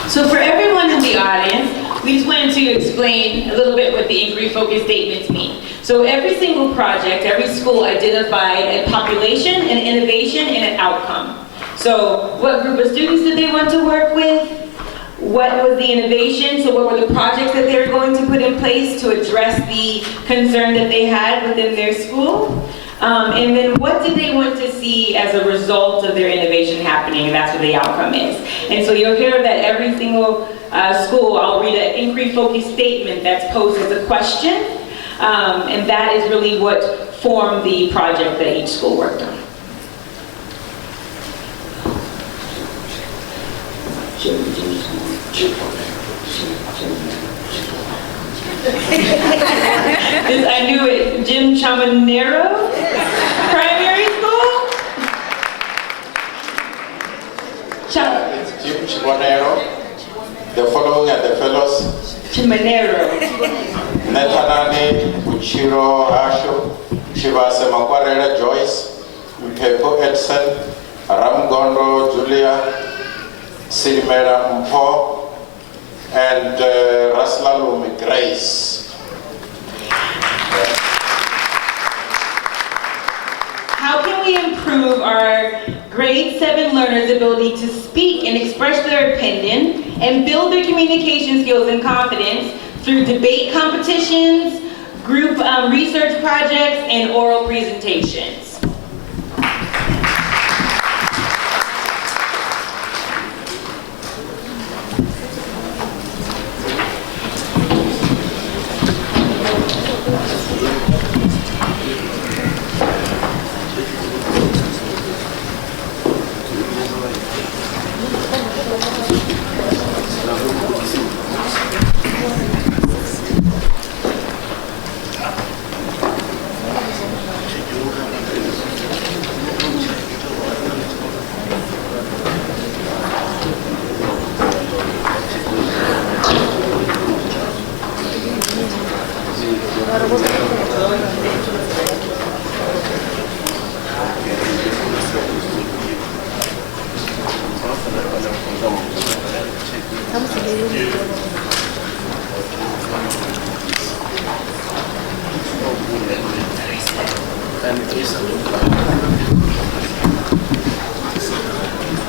So for everyone in the audience, we just wanted to explain a little bit what the inquiry focus statements mean. So every single project, every school identified a population, an innovation, and an outcome. So what group of students did they want to work with? What was the innovation? So what were the projects that they were going to put in place to address the concern that they had within their school? And then what did they want to see as a result of their innovation happening? And that's what the outcome is. And so you'll hear that every single school, I'll read an inquiry focused statement that's posed as a question. And that is really what formed the project that each school worked on. I knew it. Jim Chamanero, primary school. It's Jim Chamanero. The following are the fellows. Chamanero. Netanani Uchiro Asho, Shivase Makwarela Joyce, Mpepo Edson, Ramgondo Julia, Silimera Mpo, and Raslalumi Grace. How can we improve our grade 7 learners' ability to speak and express their opinion and build their communication skills and confidence through debate competitions, group research projects, and oral presentations?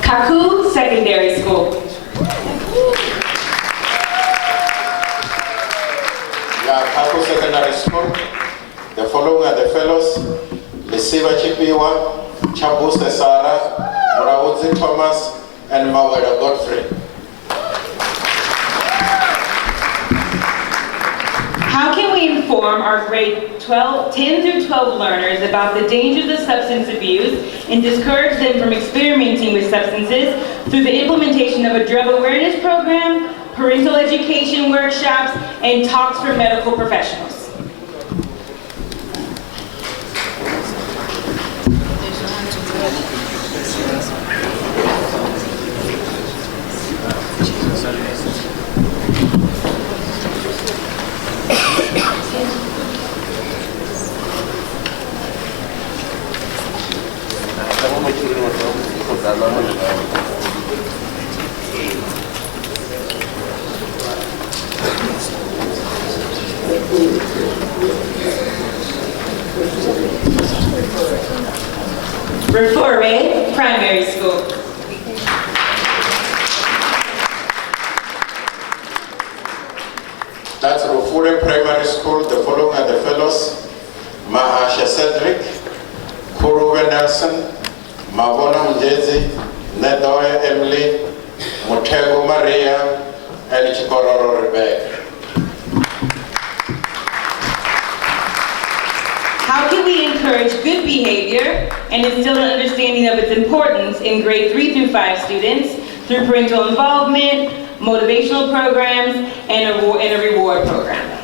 Kaku Secondary School. Kaku Secondary School. The following are the fellows: Lesiva Chipiwa, Chabuse Sara, Murawudzi Thomas, and Mawera Godfrey. How can we inform our grade 10 through 12 learners about the dangers of substance abuse and discourage them from experimenting with substances through the implementation of a drug awareness program, parental education workshops, and talks for medical professionals? Rufore Primary School. That's Rufure Primary School. The following are the fellows: Mahasha Cedric, Kuruwe Nelson, Mabona Mjezi, Nedoya Emily, Mutego Maria, and Chikororo Rebecca. encourage good behavior and instill an understanding of its importance in grade 3 through 5 students through parental involvement, motivational programs, and a reward program.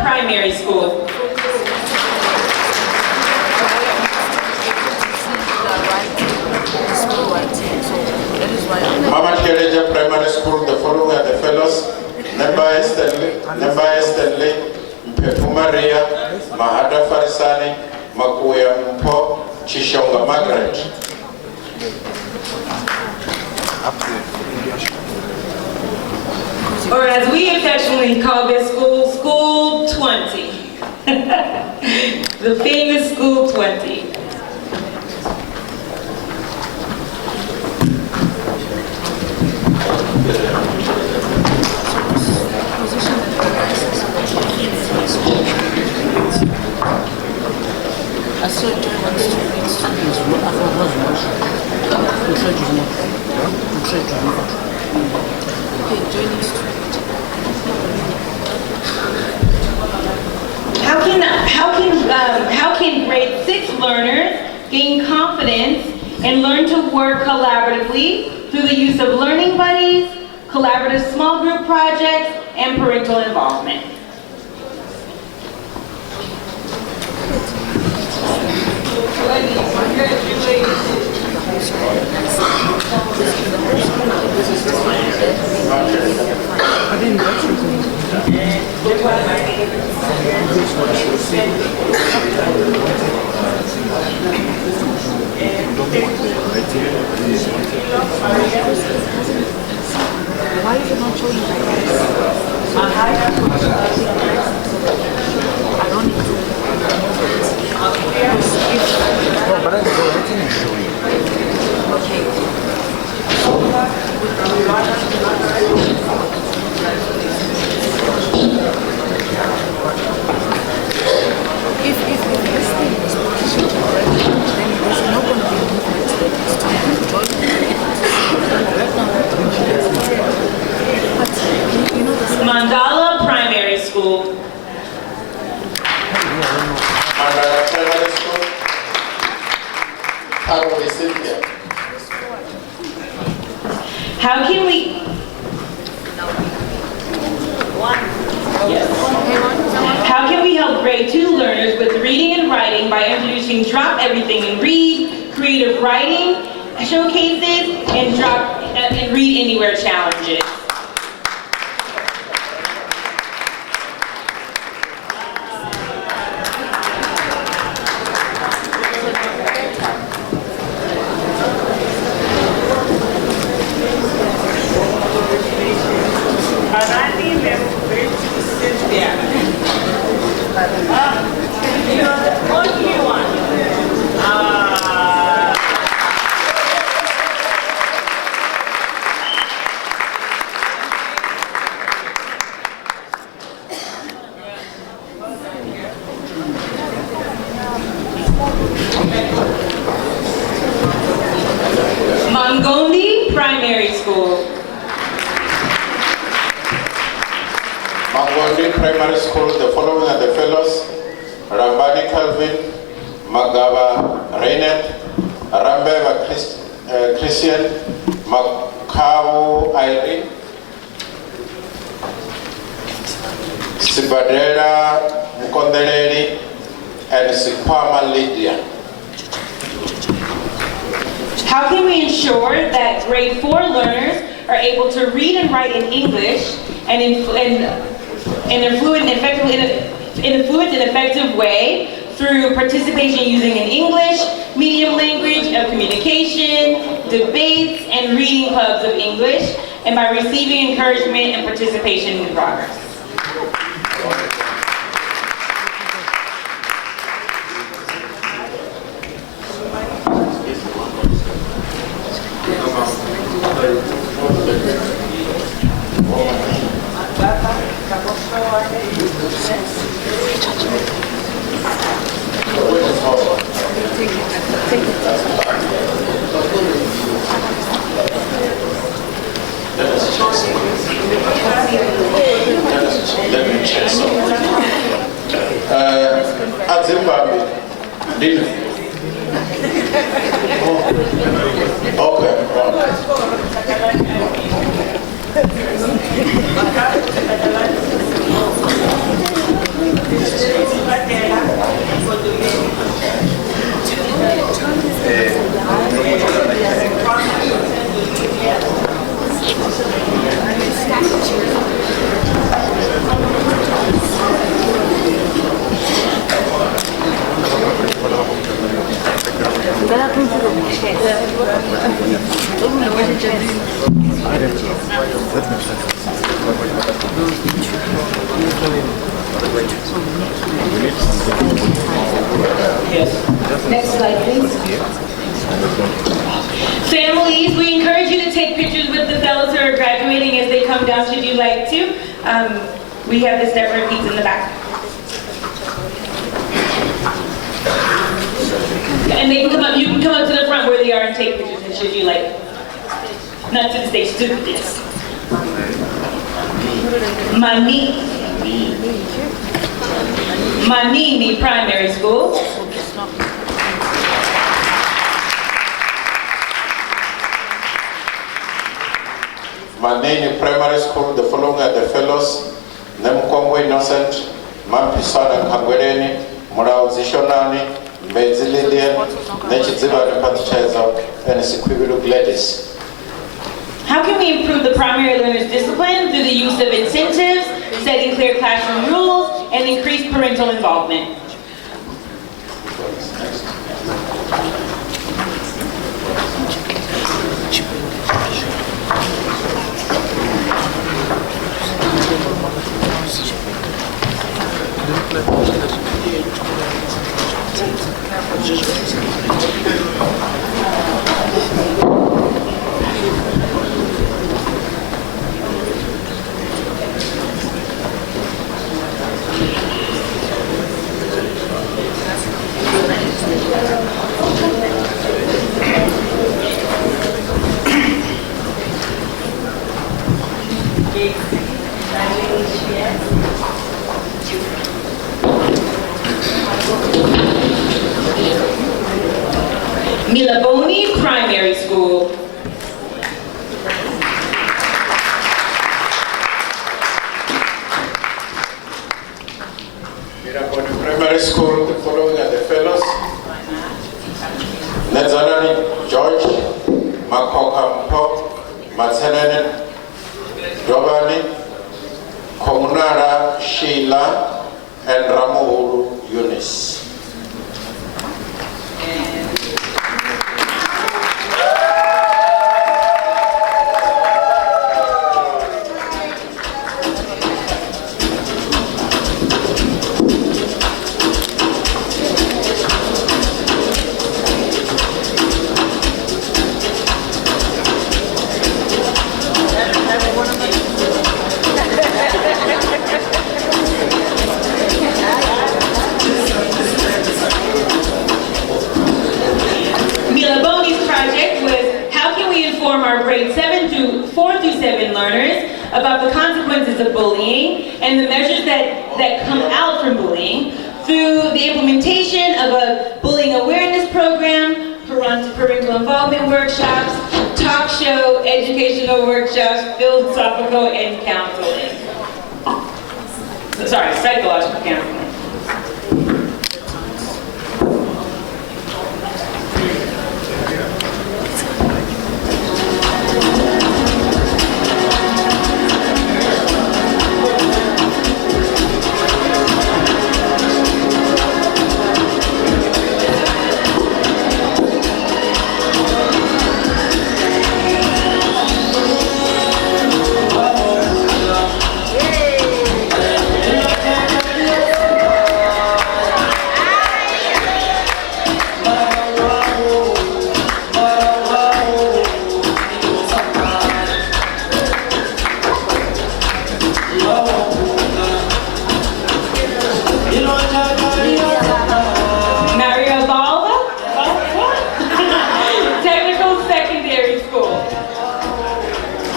Primary School. Mama Tereja Primary School, the following are the fellows: Nemba Stanley, Mpefu Maria, Mahada Farisani, Makuya Mpo, Chishonga Margaret. Or as we affectionately call this school, School 20. The famous School 20. How can grade 6 learners gain confidence and learn to work collaboratively through the use of learning buddies, collaborative small group projects, and parental involvement? Why is it not showing like this? I don't need to. No, but I don't know anything is showing. If this thing is positioned correctly, then there's not going to be a movement that is to join Mandala Primary School. Mandala Primary School. How do we sit here? How can we... How can we help grade 2 learners with reading and writing by introducing Drop Everything and Read, creative writing showcases, and Read Anywhere challenges? Mangondi Primary School. Mangondi Primary School, the following are the fellows: Rambani Calvin, Magaba Rainet, Rambeva Christian, Makabu Irene, Sibadera Mukondeleri, and Sipama Lydia. How can we ensure that grade 4 learners are able to read and write in English and in a fluid and effective way through participation using an English medium language of communication, debates, and reading clubs of English, and by receiving encouragement and participation in progress? Let me check something. At Zimbabwe, dinner. Okay. Next slide, please. Families, we encourage you to take pictures with the fellows who are graduating as they come down, should you like to. We have the step repeats in the back. And they can come up, you can come up to the front where they are and take pictures, should you like. Not to the stage, to this. Manini Primary School. Manini Primary School, the following are the fellows: Nemkongwe Innocent, Mampisana Kangwereni, Murao Zishonani, Mbezi Lillian, Nechidziva Nepaticheza, and Sikwibilu Gladys. How can we improve the primary learner's discipline through the use of incentives, setting clear classroom rules, and increased parental involvement? Milaboni Primary School. Milaboni Primary School, the following are the fellows: Nezanani George, Makoka Mpo, Matsenene, Dobani, Komunara Sheila, and Ramuhuru Eunice. About the consequences of bullying and the measures that come out from bullying through the implementation of a bullying awareness program, parental involvement workshops, talk show, educational workshops, philosophical and counseling. Sorry, psychological counseling.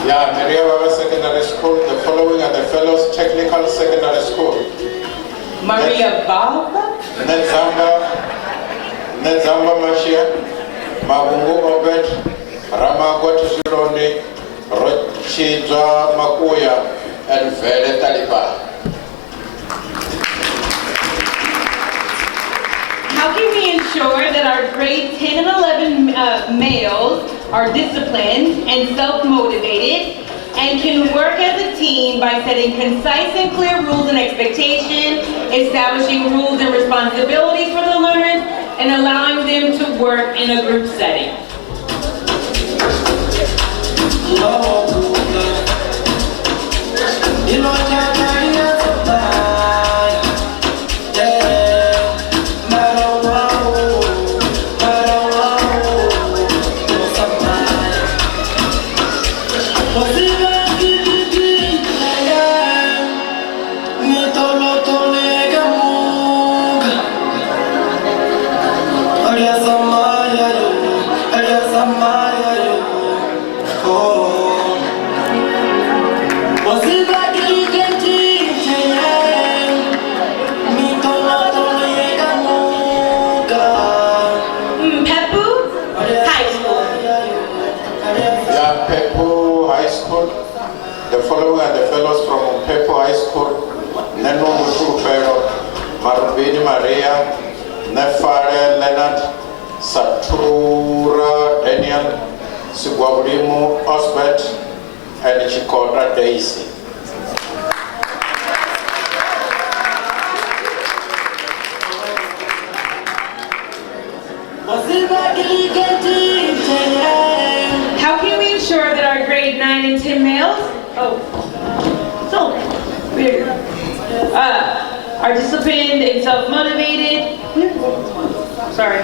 Yeah, Maria Baba Secondary School. The following are the Fellows Technical Secondary School. Maria Baba? Nedzamba Mashia, Magungu Obet, Ramagot Shirondi, Rochidwa Makuya, and Vhembe Taliba. How can we ensure that our grades 10 and 11 males are disciplined and self-motivated and can work as a team by setting concise and clear rules and expectations, establishing rules and responsibilities for the learners, and allowing them to work in a group setting? The following are the fellows from Umlambo High School. Neno Mutu Marubini Maria, Nefare Leonard, Satura Daniel, Sigwaburimu Osbert, and Chikoda Daisy. How can we ensure that our grade 9 and 10 males are disciplined and self-motivated? Sorry.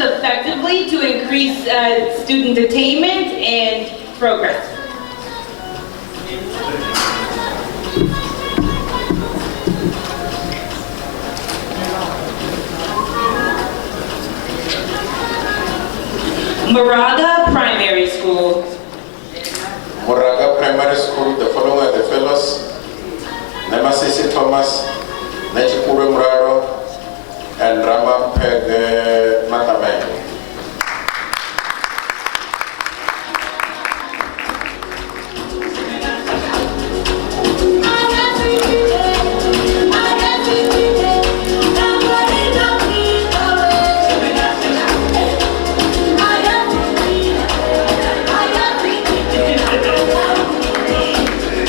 Effectively to increase student attainment and progress. Moraga Primary School. Moraga Primary School, the following are the fellows: Nemasisi Thomas, Nechikure Muraro, and Rama Peg Matame.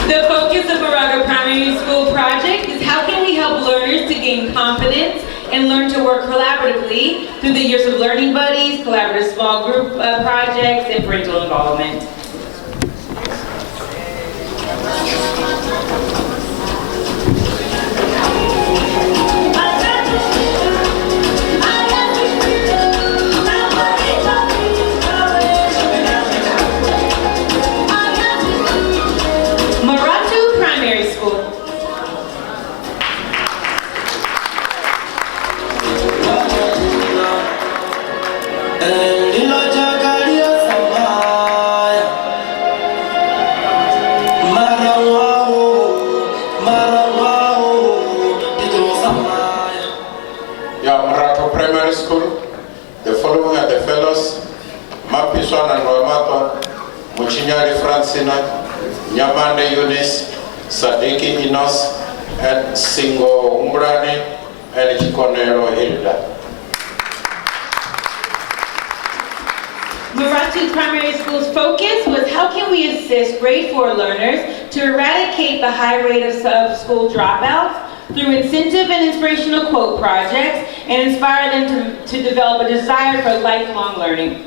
The focus of Moraga Primary School project is how can we help learners to gain confidence and learn to work collaboratively through the years of learning buddies, collaborative small group projects, and parental involvement. Maratu Primary School. Primary School, the following are the fellows: Mapiswan and Romato, Muchinyari Francina, Nyamande Eunice, Sadiki Inos, and Singo Umbrani, and Chikonero Hilda. Maratu Primary School's focus was how can we assist grade 4 learners to eradicate the high rate of sub-school dropouts through incentive and inspirational quote projects and inspire them to develop a desire for lifelong learning.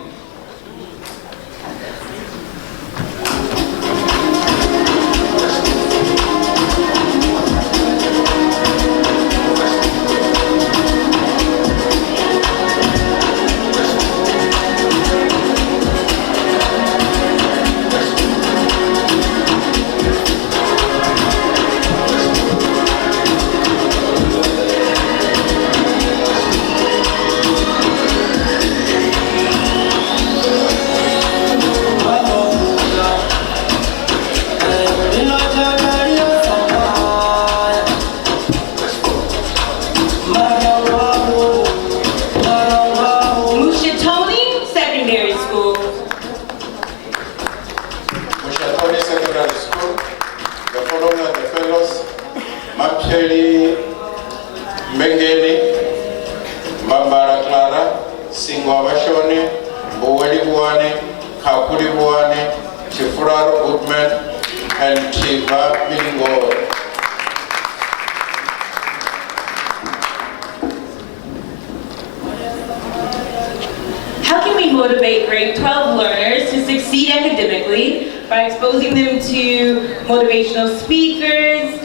How can we motivate grade 12 learners to succeed academically by exposing them to motivational speakers,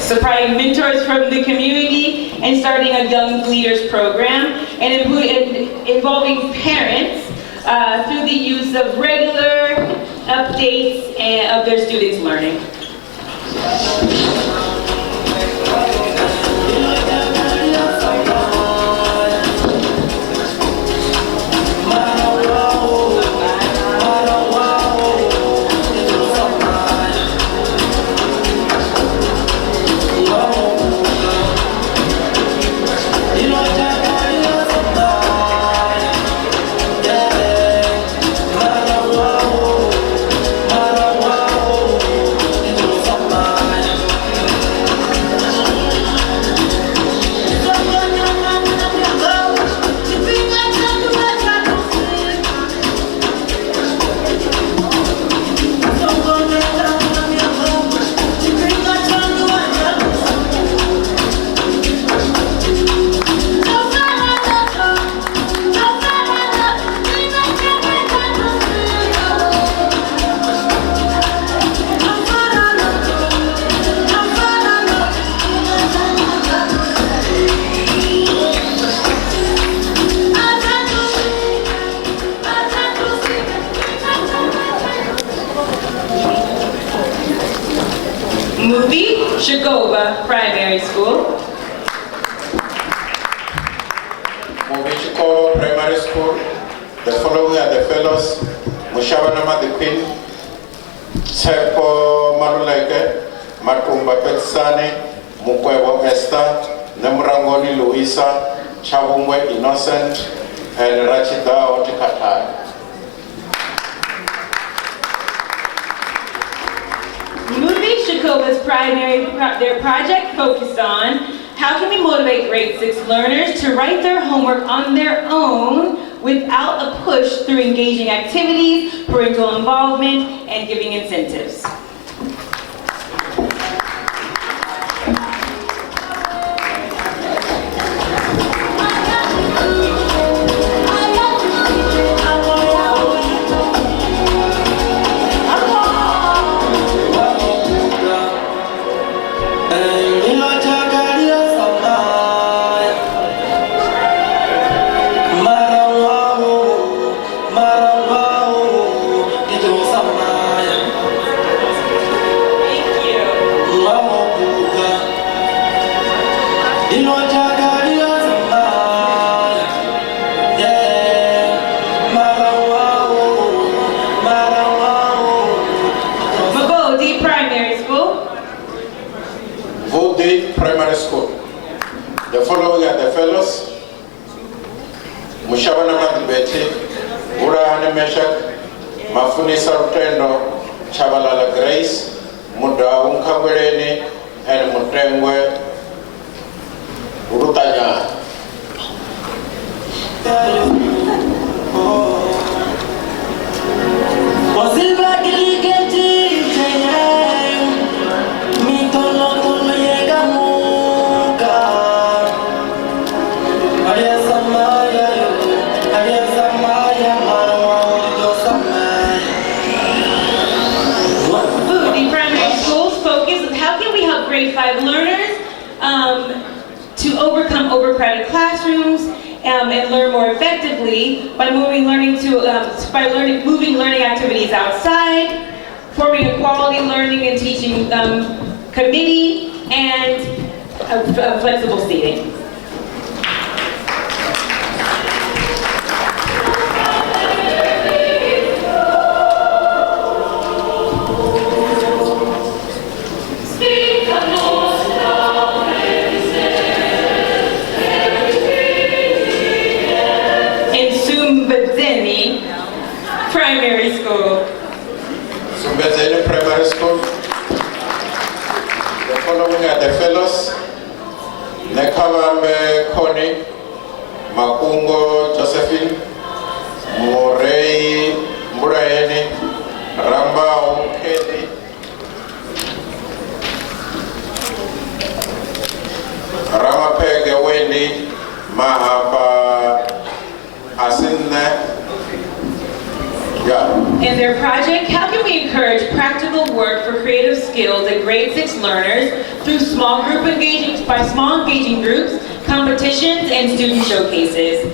supplying mentors from the community, and starting a Young Leaders program, and involving parents through the use of regular updates of their students' learning. Primary School. Movichiko Primary School. The following are the fellows: Mushabanama the Queen, Tsepo Maruleke, Matumba Petsane, Mukwebo Esther, Nemrangoni Luisa, Chabungwe Innocent, and Rachida Otikatai. Their project focused on how can we motivate grade 6 learners to write their homework on their own without a push through engaging activities, parental involvement, and giving incentives. Primary School. The following are the fellows: Mushabana Madibeti, Burahane Meshak, Mafuni Sarutendo, Chabalala Grace, Mudaunka, Makangwereni and Mutengwe Urutanya. Grade 5 learners to overcome overcrowded classrooms and learn more effectively by moving learning activities outside, forming a quality learning and teaching committee, and flexible seating. Primary school. Sumbezeni Primary School. The following are the fellows: Nekavambe Connie, Makungo Josephine, Morei Muraeni, Ramba Okedi, Ramapege Wendy, Mahapa Asinne. In their project, how can we encourage practical work for creative skills at grade 6 learners through small engaging groups, competitions, and student showcases?